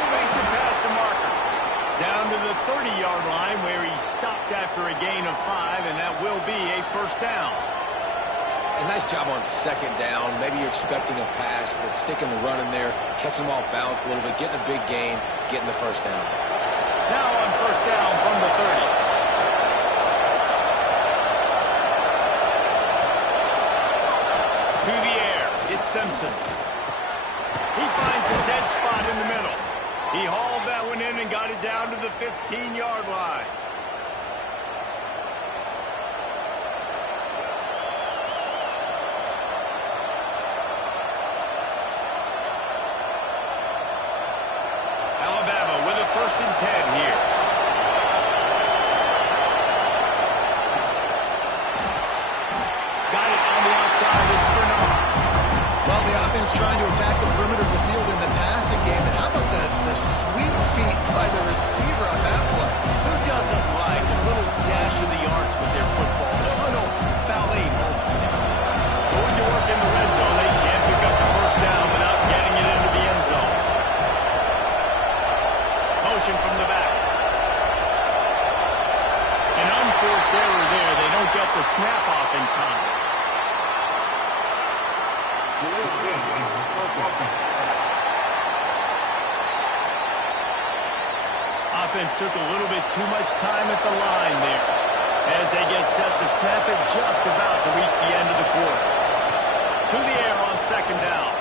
Makes it past the marker. Down to the 30-yard line where he stopped after a gain of 5, and that will be a first down. And nice job on second down. Maybe you're expecting a pass, but sticking the run in there, catching them off balance a little bit, getting a big gain, getting the first down. Now on first down from the 30. To the air, it's Simpson. He finds a dead spot in the middle. He hauled that one in and got it down to the 15-yard line. Alabama with a 1st and 10 here. Got it on the outside. It's Bernard. Well, the offense trying to attack the perimeter of the field in the passing game. And how about the sweep feet by the receiver on that play? Who doesn't like a little dash of the yards with their football? A little ballet moment. Going to work in the red zone. They can't pick up the first down without getting it into the end zone. Motion from the back. An unforced error there. They don't get the snap off in time. Offense took a little bit too much time at the line there as they get set to snap it just about to reach the end of the quarter. To the air on second down.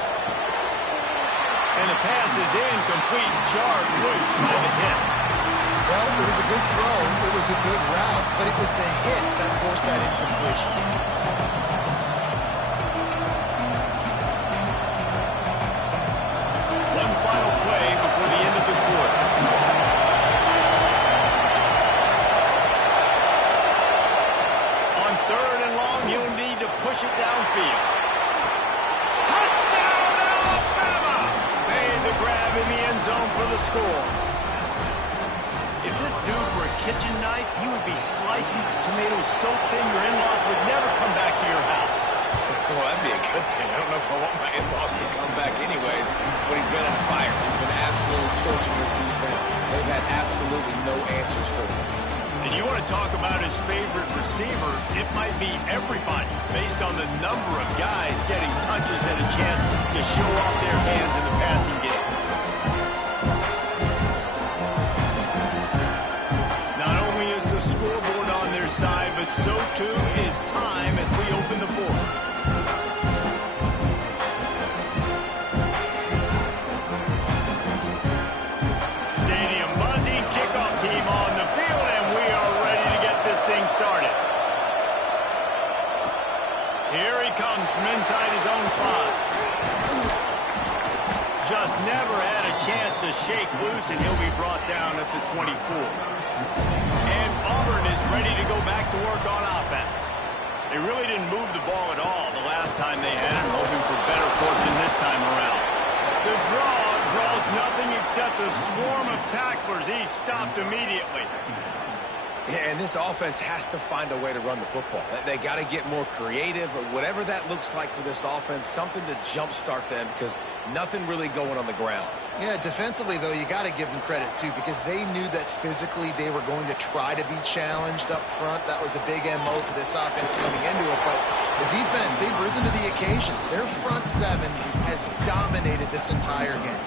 And the pass is incomplete, jarred loose by the hit. Well, it was a good throw. It was a good route, but it was the hit that forced that incompletion. One final play before the end of the quarter. On 3rd and long, he'll need to push it downfield. Touchdown, Alabama! Made the grab in the end zone for the score. If this dude were a kitchen knife, he would be slicing tomatoes so thin your in-laws would never come back to your house. Well, that'd be a good thing. I don't know if I want my in-laws to come back anyways, but he's been on fire. He's been absolutely torching this defense. They've had absolutely no answers for him. And you want to talk about his favorite receiver, it might be everybody, based on the number of guys getting touches and a chance to show off their hands in the passing game. Not only is the scoreboard on their side, but so too is time as we open the fourth. Stadium buzzing, kickoff team on the field, and we are ready to get this thing started. Here he comes from inside his own 5. Just never had a chance to shake loose, and he'll be brought down at the 24. And Auburn is ready to go back to work on offense. They really didn't move the ball at all the last time they had it, hoping for better fortune this time around. The draw draws nothing except a swarm of tacklers. He's stopped immediately. Yeah, and this offense has to find a way to run the football. They got to get more creative, or whatever that looks like for this offense, something to jumpstart them, because nothing really going on the ground. Yeah, defensively, though, you got to give them credit, too, because they knew that physically they were going to try to be challenged up front. That was a big MO for this offense coming into it. But the defense, they've risen to the occasion. Their front 7 has dominated this entire game.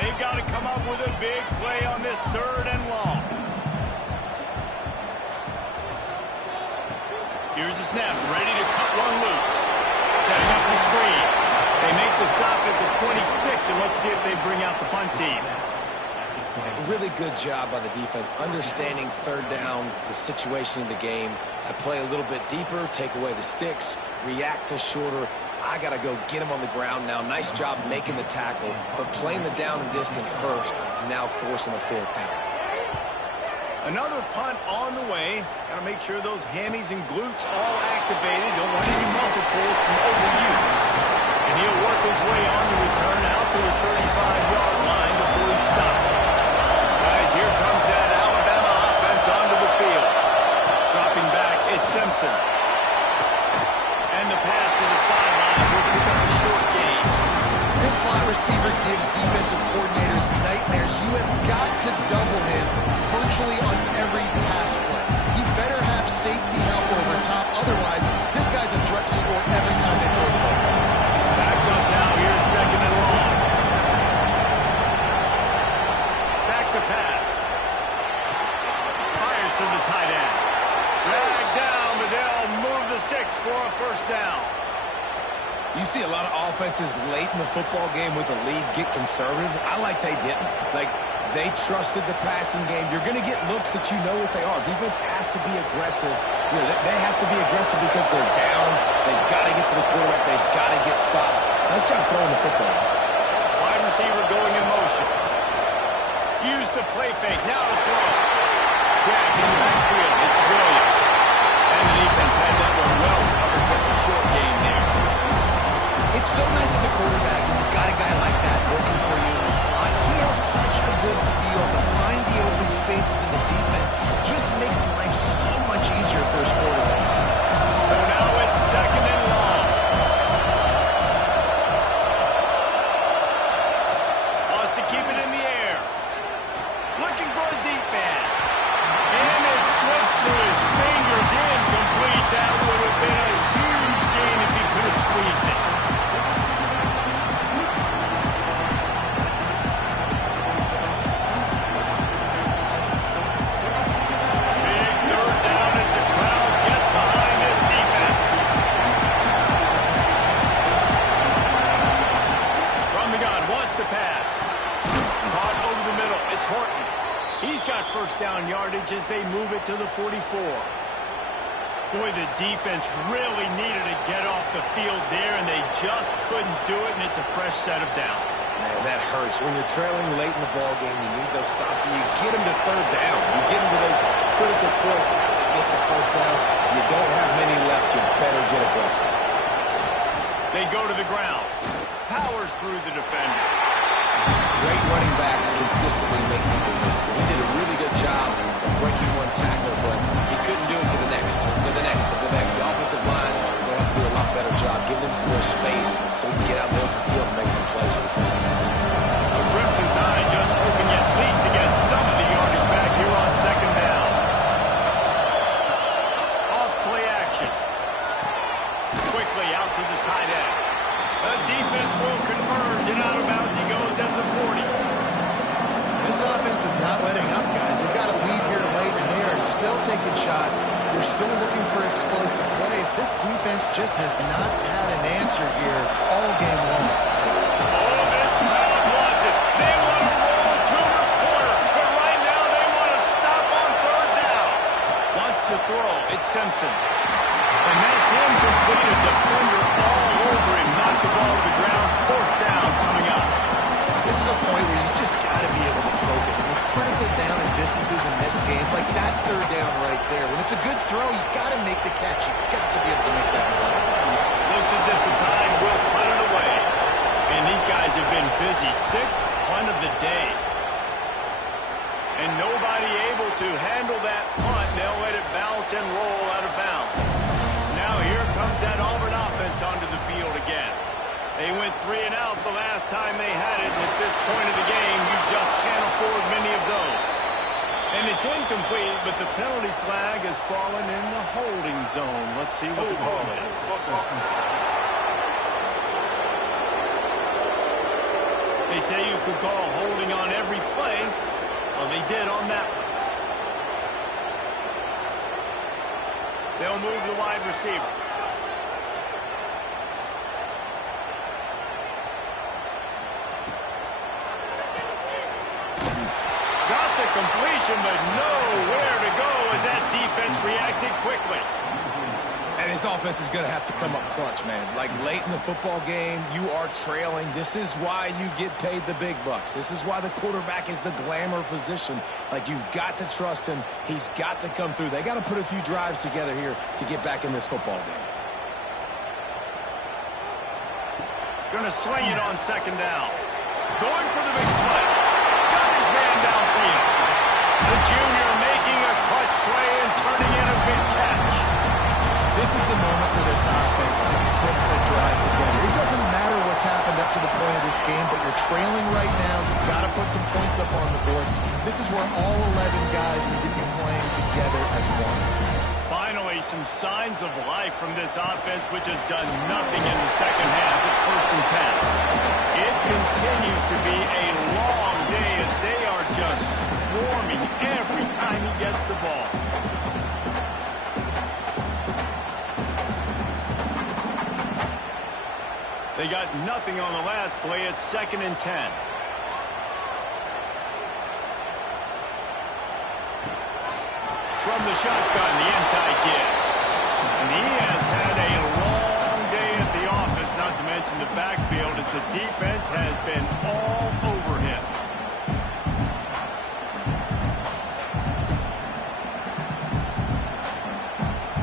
They've got to come up with a big play on this 3rd and long. Here's the snap, ready to cut one loose. Setting up the screen. They make the stop at the 26, and let's see if they bring out the punt team. Really good job by the defense, understanding 3rd down, the situation of the game. I play a little bit deeper, take away the sticks, react to shorter. I got to go get him on the ground now. Nice job making the tackle, but playing the down and distance first, and now forcing a 4th down. Another punt on the way. Got to make sure those hammies and glutes all activated. Don't want any muscle pulls from overuse. And he'll work his way on the return out to the 35-yard line before he's stopped. Guys, here comes that Alabama offense onto the field. Dropping back, it's Simpson. And the pass to the sideline will pick up a short gain. This slot receiver gives defensive coordinators nightmares. You have got to double him virtually on every pass play. He better have safety help over top. Otherwise, this guy's a threat to score every time they throw the ball. Back up now. Here's second and long. Back to pass. Fires to the tight end. Drag down, but they'll move the sticks for a first down. You see a lot of offenses late in the football game with a lead get conservative. I like they didn't. Like, they trusted the passing game. You're going to get looks that you know what they are. Defense has to be aggressive. You know, they have to be aggressive because they're down. They've got to get to the quarterback. They've got to get stops. Nice job throwing the football. Wide receiver going in motion. Use the play fake. Now to throw. Grab in the backfield. It's Williams. And the defense had that one well covered. Just a short game there. It's so nice as a quarterback when you've got a guy like that working for you in the slot. He has such a good feel to find the open spaces in the defense. Just makes life so much easier for his quarterback. So now it's second and long. Wants to keep it in the air. Looking for a deep man. And it slips through his fingers. Incomplete. That would have been a huge gain if he could have squeezed it. First down yardage as they move it to the 44. Boy, the defense really needed to get off the field there, and they just couldn't do it, and it's a fresh set of downs. Man, that hurts. When you're trailing late in the ball game, you need those stops, and you get them to third down. You get them to those critical points to get the first down. You don't have many left. You better get aggressive. They go to the ground. Powers through the defender. Great running backs consistently make people miss. And he did a really good job of breaking one tackle, but he couldn't do it to the next, to the next, to the next. The offensive line will have to do a lot better job, giving him some more space so he can get out in the open field and make some plays for this offense. The Crimson Tide just hoping at least to get some of the yardage back here on second down. Off play action. Quickly out to the tight end. The defense will converge, and out of bounds he goes at the 40. This offense is not letting up, guys. They've got a lead here late, and they are still taking shots. They're still looking for explosive plays. This defense just has not had an answer here all game long. Oh, this crowd wants it. They want to roll to this corner, but right now they want to stop on third down. Wants to throw. It's Simpson. And that's incomplete. A defender all over him. Knocked the ball to the ground. Fourth down coming up. This is a point where you just got to be able to focus. And the critical down and distances in this game, like that third down right there. When it's a good throw, you got to make the catch. You've got to be able to make that play. Looks as if the Tide will punt it away. And these guys have been busy. Sixth punt of the day. And nobody able to handle that punt. They'll let it bounce and roll out of bounds. Now here comes that Auburn offense onto the field again. They went 3 and out the last time they had it, and at this point of the game, you just can't afford many of those. And it's incomplete, but the penalty flag has fallen in the holding zone. Let's see what the call is. They say you could call holding on every play. Well, they did on that one. They'll move the wide receiver. Got the completion, but nowhere to go as that defense reacted quickly. And his offense is going to have to come up clutch, man. Like, late in the football game, you are trailing. This is why you get paid the big bucks. This is why the quarterback is the glamour position. Like, you've got to trust him. He's got to come through. They got to put a few drives together here to get back in this football game. Going to swing it on second down. Going for the big play. Got his man downfield. The junior making a clutch play and turning in a big catch. This is the moment for this offense to put a drive together. It doesn't matter what's happened up to the point of this game, but you're trailing right now. You've got to put some points up on the board. This is where all 11 guys need to be playing together as one. Finally, some signs of life from this offense, which has done nothing in the second half. It's 1st and 10. It continues to be a long day as they are just swarming every time he gets the ball. They got nothing on the last play. It's 2nd and 10. From the shotgun, the inside give. And he has had a long day at the office, not to mention the backfield, as the defense has been all over him.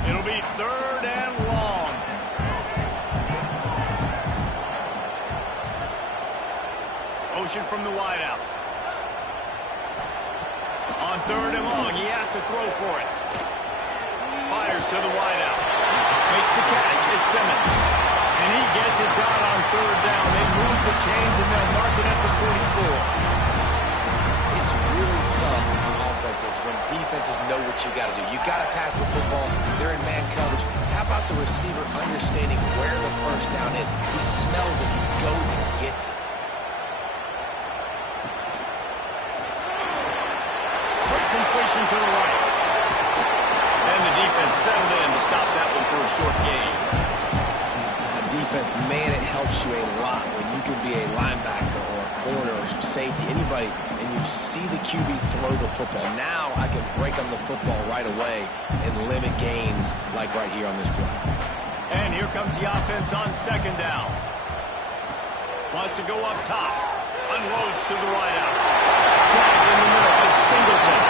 It'll be 3rd and long. Motion from the wideout. On 3rd and long, he has to throw for it. Fires to the wideout. Makes the catch. It's Simmons. And he gets it done on 3rd down. They move the chains and they'll mark it at the 44. It's really tough on offenses when defenses know what you got to do. You got to pass the football. They're in man coverage. How about the receiver understanding where the 1st down is? He smells it. He goes and gets it. Completion to the right. And the defense settled in to stop that one for a short gain. Defense, man, it helps you a lot when you can be a linebacker or a corner or safety, anybody, and you see the QB throw the football. Now I can break on the football right away and limit gains like right here on this play. And here comes the offense on 2nd down. Wants to go up top. Unloads to the wideout. Slide in the middle. It's Singleton.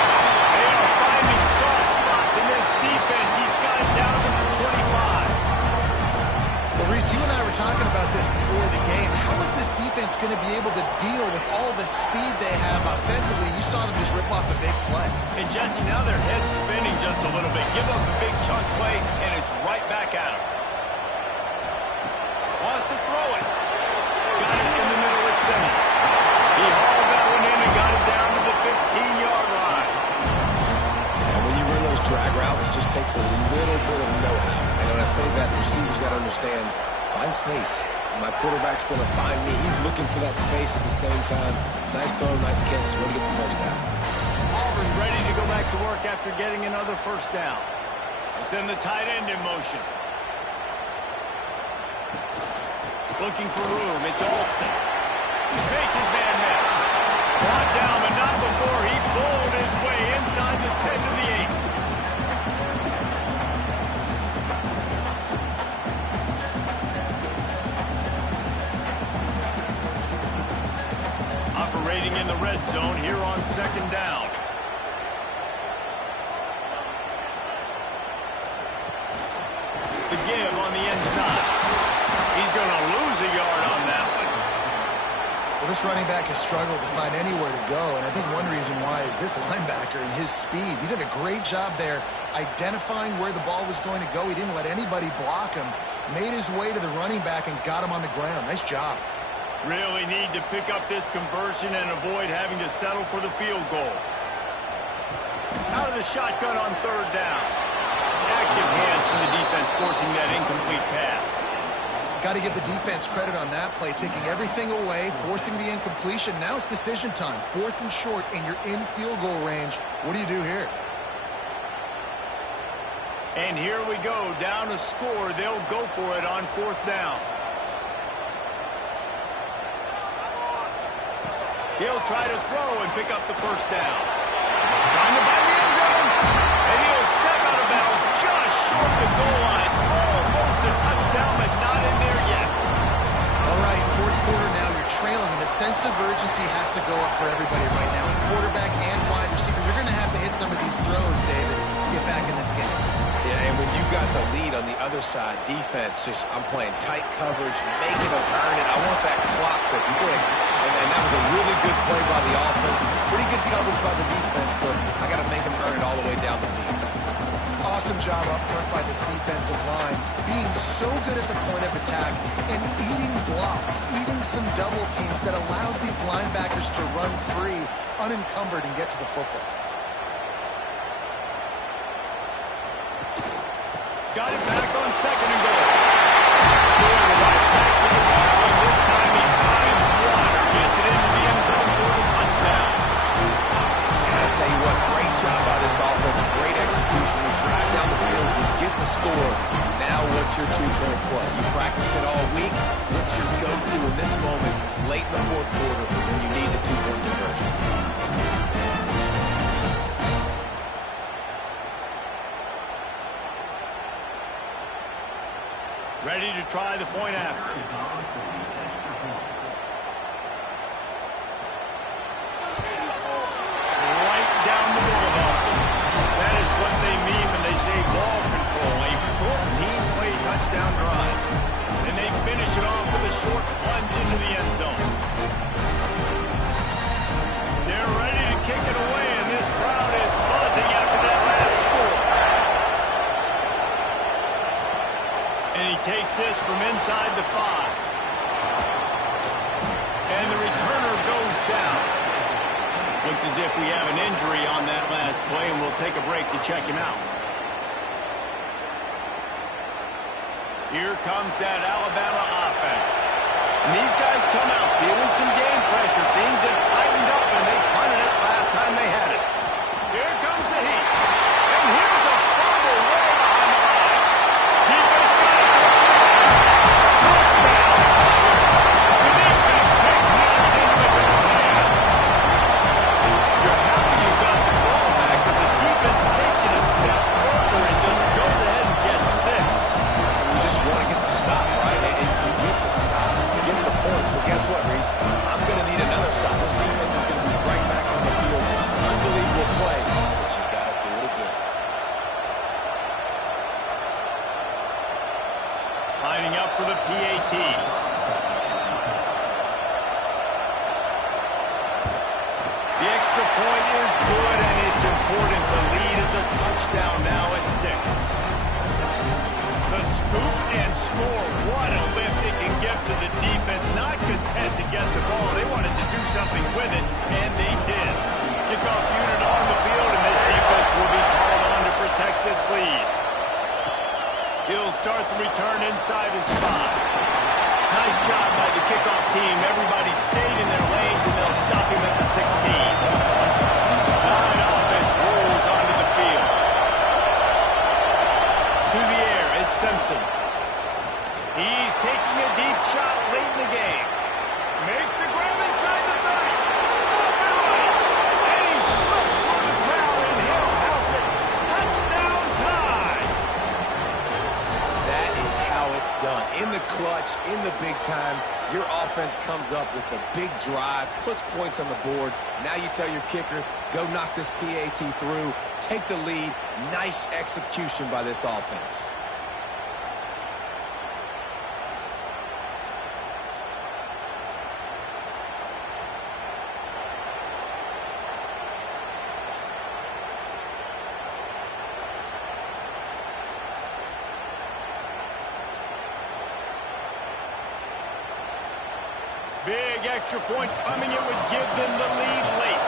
They are finding soft spots in this defense. He's got it down to the 25. Well, Reese, you and I were talking about this before the game. How is this defense going to be able to deal with all the speed they have offensively? You saw them just rip off a big play. And Jesse, now their head's spinning just a little bit. Give up a big chunk play, and it's right back at him. Wants to throw it. Got it in the middle with Simmons. He hauled that one in and got it down to the 15-yard line. And when you run those drag routes, it just takes a little bit of know-how. And when I say that, the receiver's got to understand, find space. My quarterback's going to find me. He's looking for that space at the same time. Nice throw, nice catch. Way to get the 1st down. Auburn ready to go back to work after getting another 1st down. It's in the tight end in motion. Looking for room. It's Alston. Makes his man miss. Brought down, but not before he pulled his way inside the 10 to the 8. Operating in the red zone here on 2nd down. The give on the inside. He's going to lose a yard on that one. Well, this running back has struggled to find anywhere to go, and I think one reason why is this linebacker and his speed. He did a great job there identifying where the ball was going to go. He didn't let anybody block him, made his way to the running back and got him on the ground. Nice job. Really need to pick up this conversion and avoid having to settle for the field goal. Out of the shotgun on 3rd down. Active hands from the defense forcing that incomplete pass. Got to give the defense credit on that play, taking everything away, forcing the incompletion. Now it's decision time. 4th and short, and you're in field goal range. What do you do here? And here we go. Down to score. They'll go for it on 4th down. He'll try to throw and pick up the 1st down. Trying to find the end zone. And he'll step out of bounds just short of the goal line. Almost a touchdown, but not in there yet. All right, 4th quarter now. You're trailing, and the sense of urgency has to go up for everybody right now. And quarterback and wide receiver, you're going to have to hit some of these throws, David, to get back in this game. Yeah, and when you got the lead on the other side, defense, I'm playing tight coverage, making them earn it. I want that clock to tick. And that was a really good play by the offense. Pretty good coverage by the defense, but I got to make them earn it all the way down the field. Awesome job up front by this defensive line, being so good at the point of attack and eating blocks, eating some double teams that allows these linebackers to run free unencumbered and get to the football. Got it back on second and goal. Going right back to the well, and this time he finds water. Gets it into the end zone for the touchdown. And I'll tell you what, great job by this offense. Great execution. You drive down the field, you get the score. Now what's your two-point play? You practiced it all week. What's your go-to in this moment, late in the fourth quarter, when you need the two-point conversion? Ready to try the point after. Right down the middle. That is what they mean when they say ball control. A 14-play touchdown drive. And they finish it off with a short plunge into the end zone. They're ready to kick it away, and this crowd is buzzing after that last score. And he takes this from inside the 5. And the returner goes down. Looks as if we have an injury on that last play, and we'll take a break to check him out. Here comes that Alabama offense. And these guys come out feeling some game pressure. Things have tightened up, and they punted it last time they had it. Here comes the heat. And here's a fumble way behind the line. Defense got it. Touchdown. The defense takes matters into its own hands. You're happy you got the ball back, but the defense takes it a step further and just goes ahead and gets 6. You just want to get the stop, right? And you get the stop, you get the points. But guess what, Reese? I'm going to need another stop. This defense is going to be right back on the field. Unbelievable play, but you got to do it again. Lining up for the PAT. The extra point is good, and it's important. The lead is a touchdown now at 6. The scoop and score. What a lift it can give to the defense. Not content to get the ball. They wanted to do something with it, and they did. Kickoff unit on the field, and this defense will be called on to protect this lead. He'll start the return inside his 5. Nice job by the kickoff team. Everybody stayed in their lanes, and they'll stop him at the 16. The Tide offense rolls onto the field. To the air, it's Simpson. He's taking a deep shot late in the game. Makes the grab inside the 30. Off and right. And he slipped through the crowd, and he'll house it. Touchdown Tide. That is how it's done. In the clutch, in the big time, your offense comes up with the big drive, puts points on the board. Now you tell your kicker, go knock this PAT through, take the lead. Nice execution by this offense. Big extra point coming. It would give them the lead late.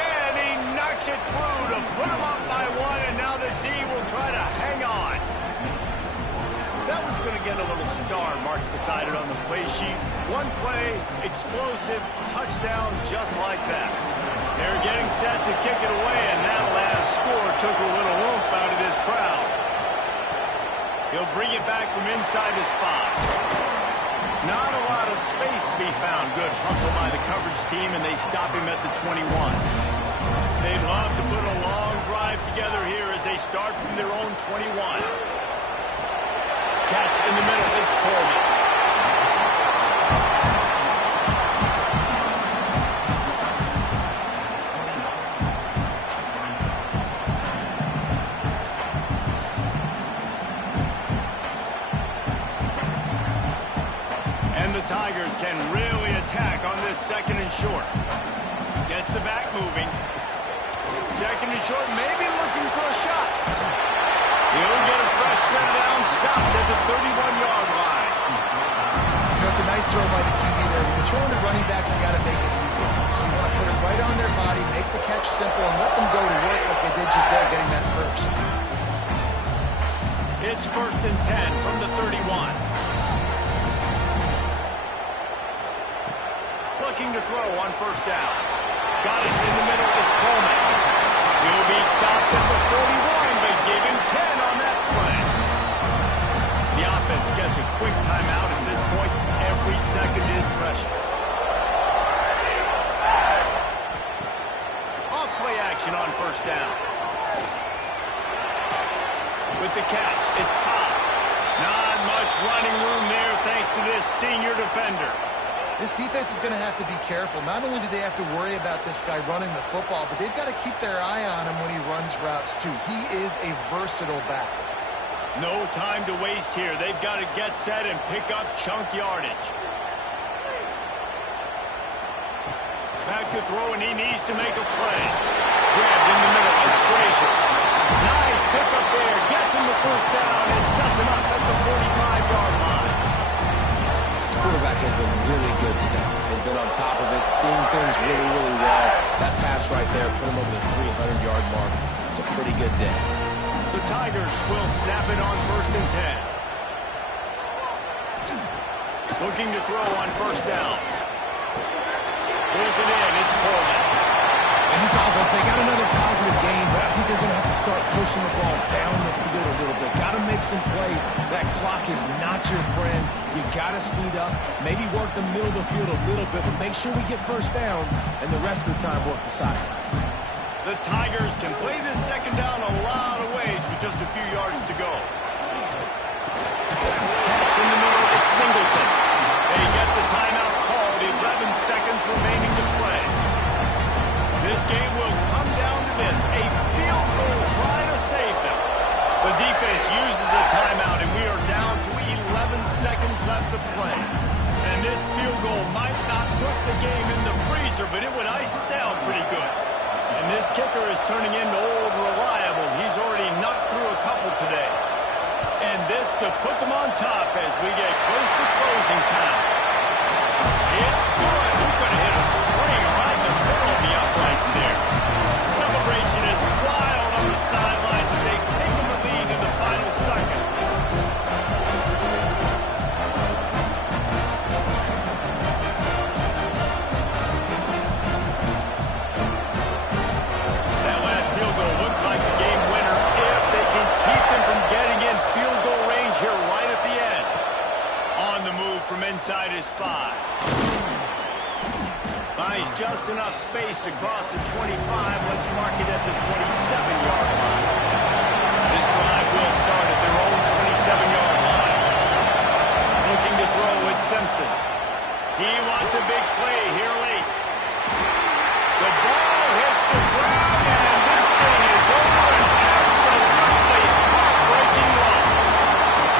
And he knocks it through to put them up by 1, and now the D will try to hang on. That one's going to get a little star marked beside it on the play sheet. One play, explosive, touchdown, just like that. They're getting set to kick it away, and that last score took a little oomph out of this crowd. He'll bring it back from inside his 5. Not a lot of space to be found. Good hustle by the coverage team, and they stop him at the 21. They'd love to put a long drive together here as they start from their own 21. Catch in the middle. It's Coleman. Tigers can really attack on this second and short. Gets the back moving. Second and short, maybe looking for a shot. He'll get a fresh set down, stopped at the 31-yard line. You know, it's a nice throw by the QB there. When you're throwing to running backs, you got to make it easy. So you want to put it right on their body, make the catch simple, and let them go to work like they did just there, getting that first. It's 1st and 10 from the 31. Looking to throw on 1st down. Got it in the middle. It's Coleman. He'll be stopped at the 41, but give him 10 on that play. The offense gets a quick timeout at this point. Every second is precious. Off play action on 1st down. With the catch, it's Cobb. Not much running room there thanks to this senior defender. This defense is going to have to be careful. Not only do they have to worry about this guy running the football, but they've got to keep their eye on him when he runs routes too. He is a versatile back. No time to waste here. They've got to get set and pick up chunk yardage. Back to throw, and he needs to make a play. Grabbed in the middle. It's Frazier. Nice pickup there. Gets him the 1st down and sets him up at the 45-yard line. This quarterback has been really good today. Has been on top of it, seeing things really, really well. That pass right there put him over the 300-yard mark. It's a pretty good day. The Tigers will snap it on 1st and 10. Looking to throw on 1st down. Pulls it in. It's Coleman. And this offense, they got another positive game, but I think they're going to have to start pushing the ball down the field a little bit. Got to make some plays. That clock is not your friend. You got to speed up, maybe work the middle of the field a little bit, but make sure we get 1st downs, and the rest of the time work the sidelines. The Tigers can play this 2nd down a lot of ways with just a few yards to go. Catch in the middle, it's Singleton. They get the timeout called, 11 seconds remaining to play. This game will come down to this, a field goal try to save them. The defense uses a timeout, and we are down to 11 seconds left to play. And this field goal might not put the game in the freezer, but it would ice it down pretty good. And this kicker is turning into old reliable. He's already knocked through a couple today. And this to put them on top as we get close to closing time. It's good. He's going to hit a string right in the middle of the uprights there. Celebration is wild on the sidelines as they've taken the lead in the final second. That last field goal looks like the game winner if they can keep them from getting in field goal range here right at the end. On the move from inside his 5. Buys just enough space to cross the 25. Let's mark it at the 27-yard line. This drive will start at their own 27-yard line. Looking to throw with Simpson. He wants a big play here late. The ball hits the ground, and this thing is over. An absolutely heartbreaking loss.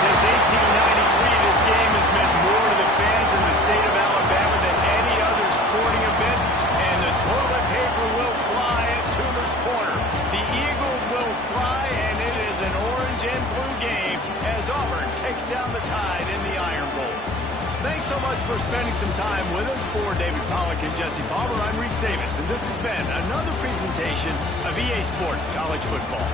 Since 1893, this game has meant more to the fans in the state of Alabama than any other sporting event, and the toilet paper will fly at Toomer's Corner. The Eagle will fly, and it is an orange and blue game as Auburn takes down the Tide in the Iron Bowl. Thanks so much for spending some time with us. For David Pollack and Jesse Palmer, I'm Reese Davis, and this has been another presentation of EA Sports College Football.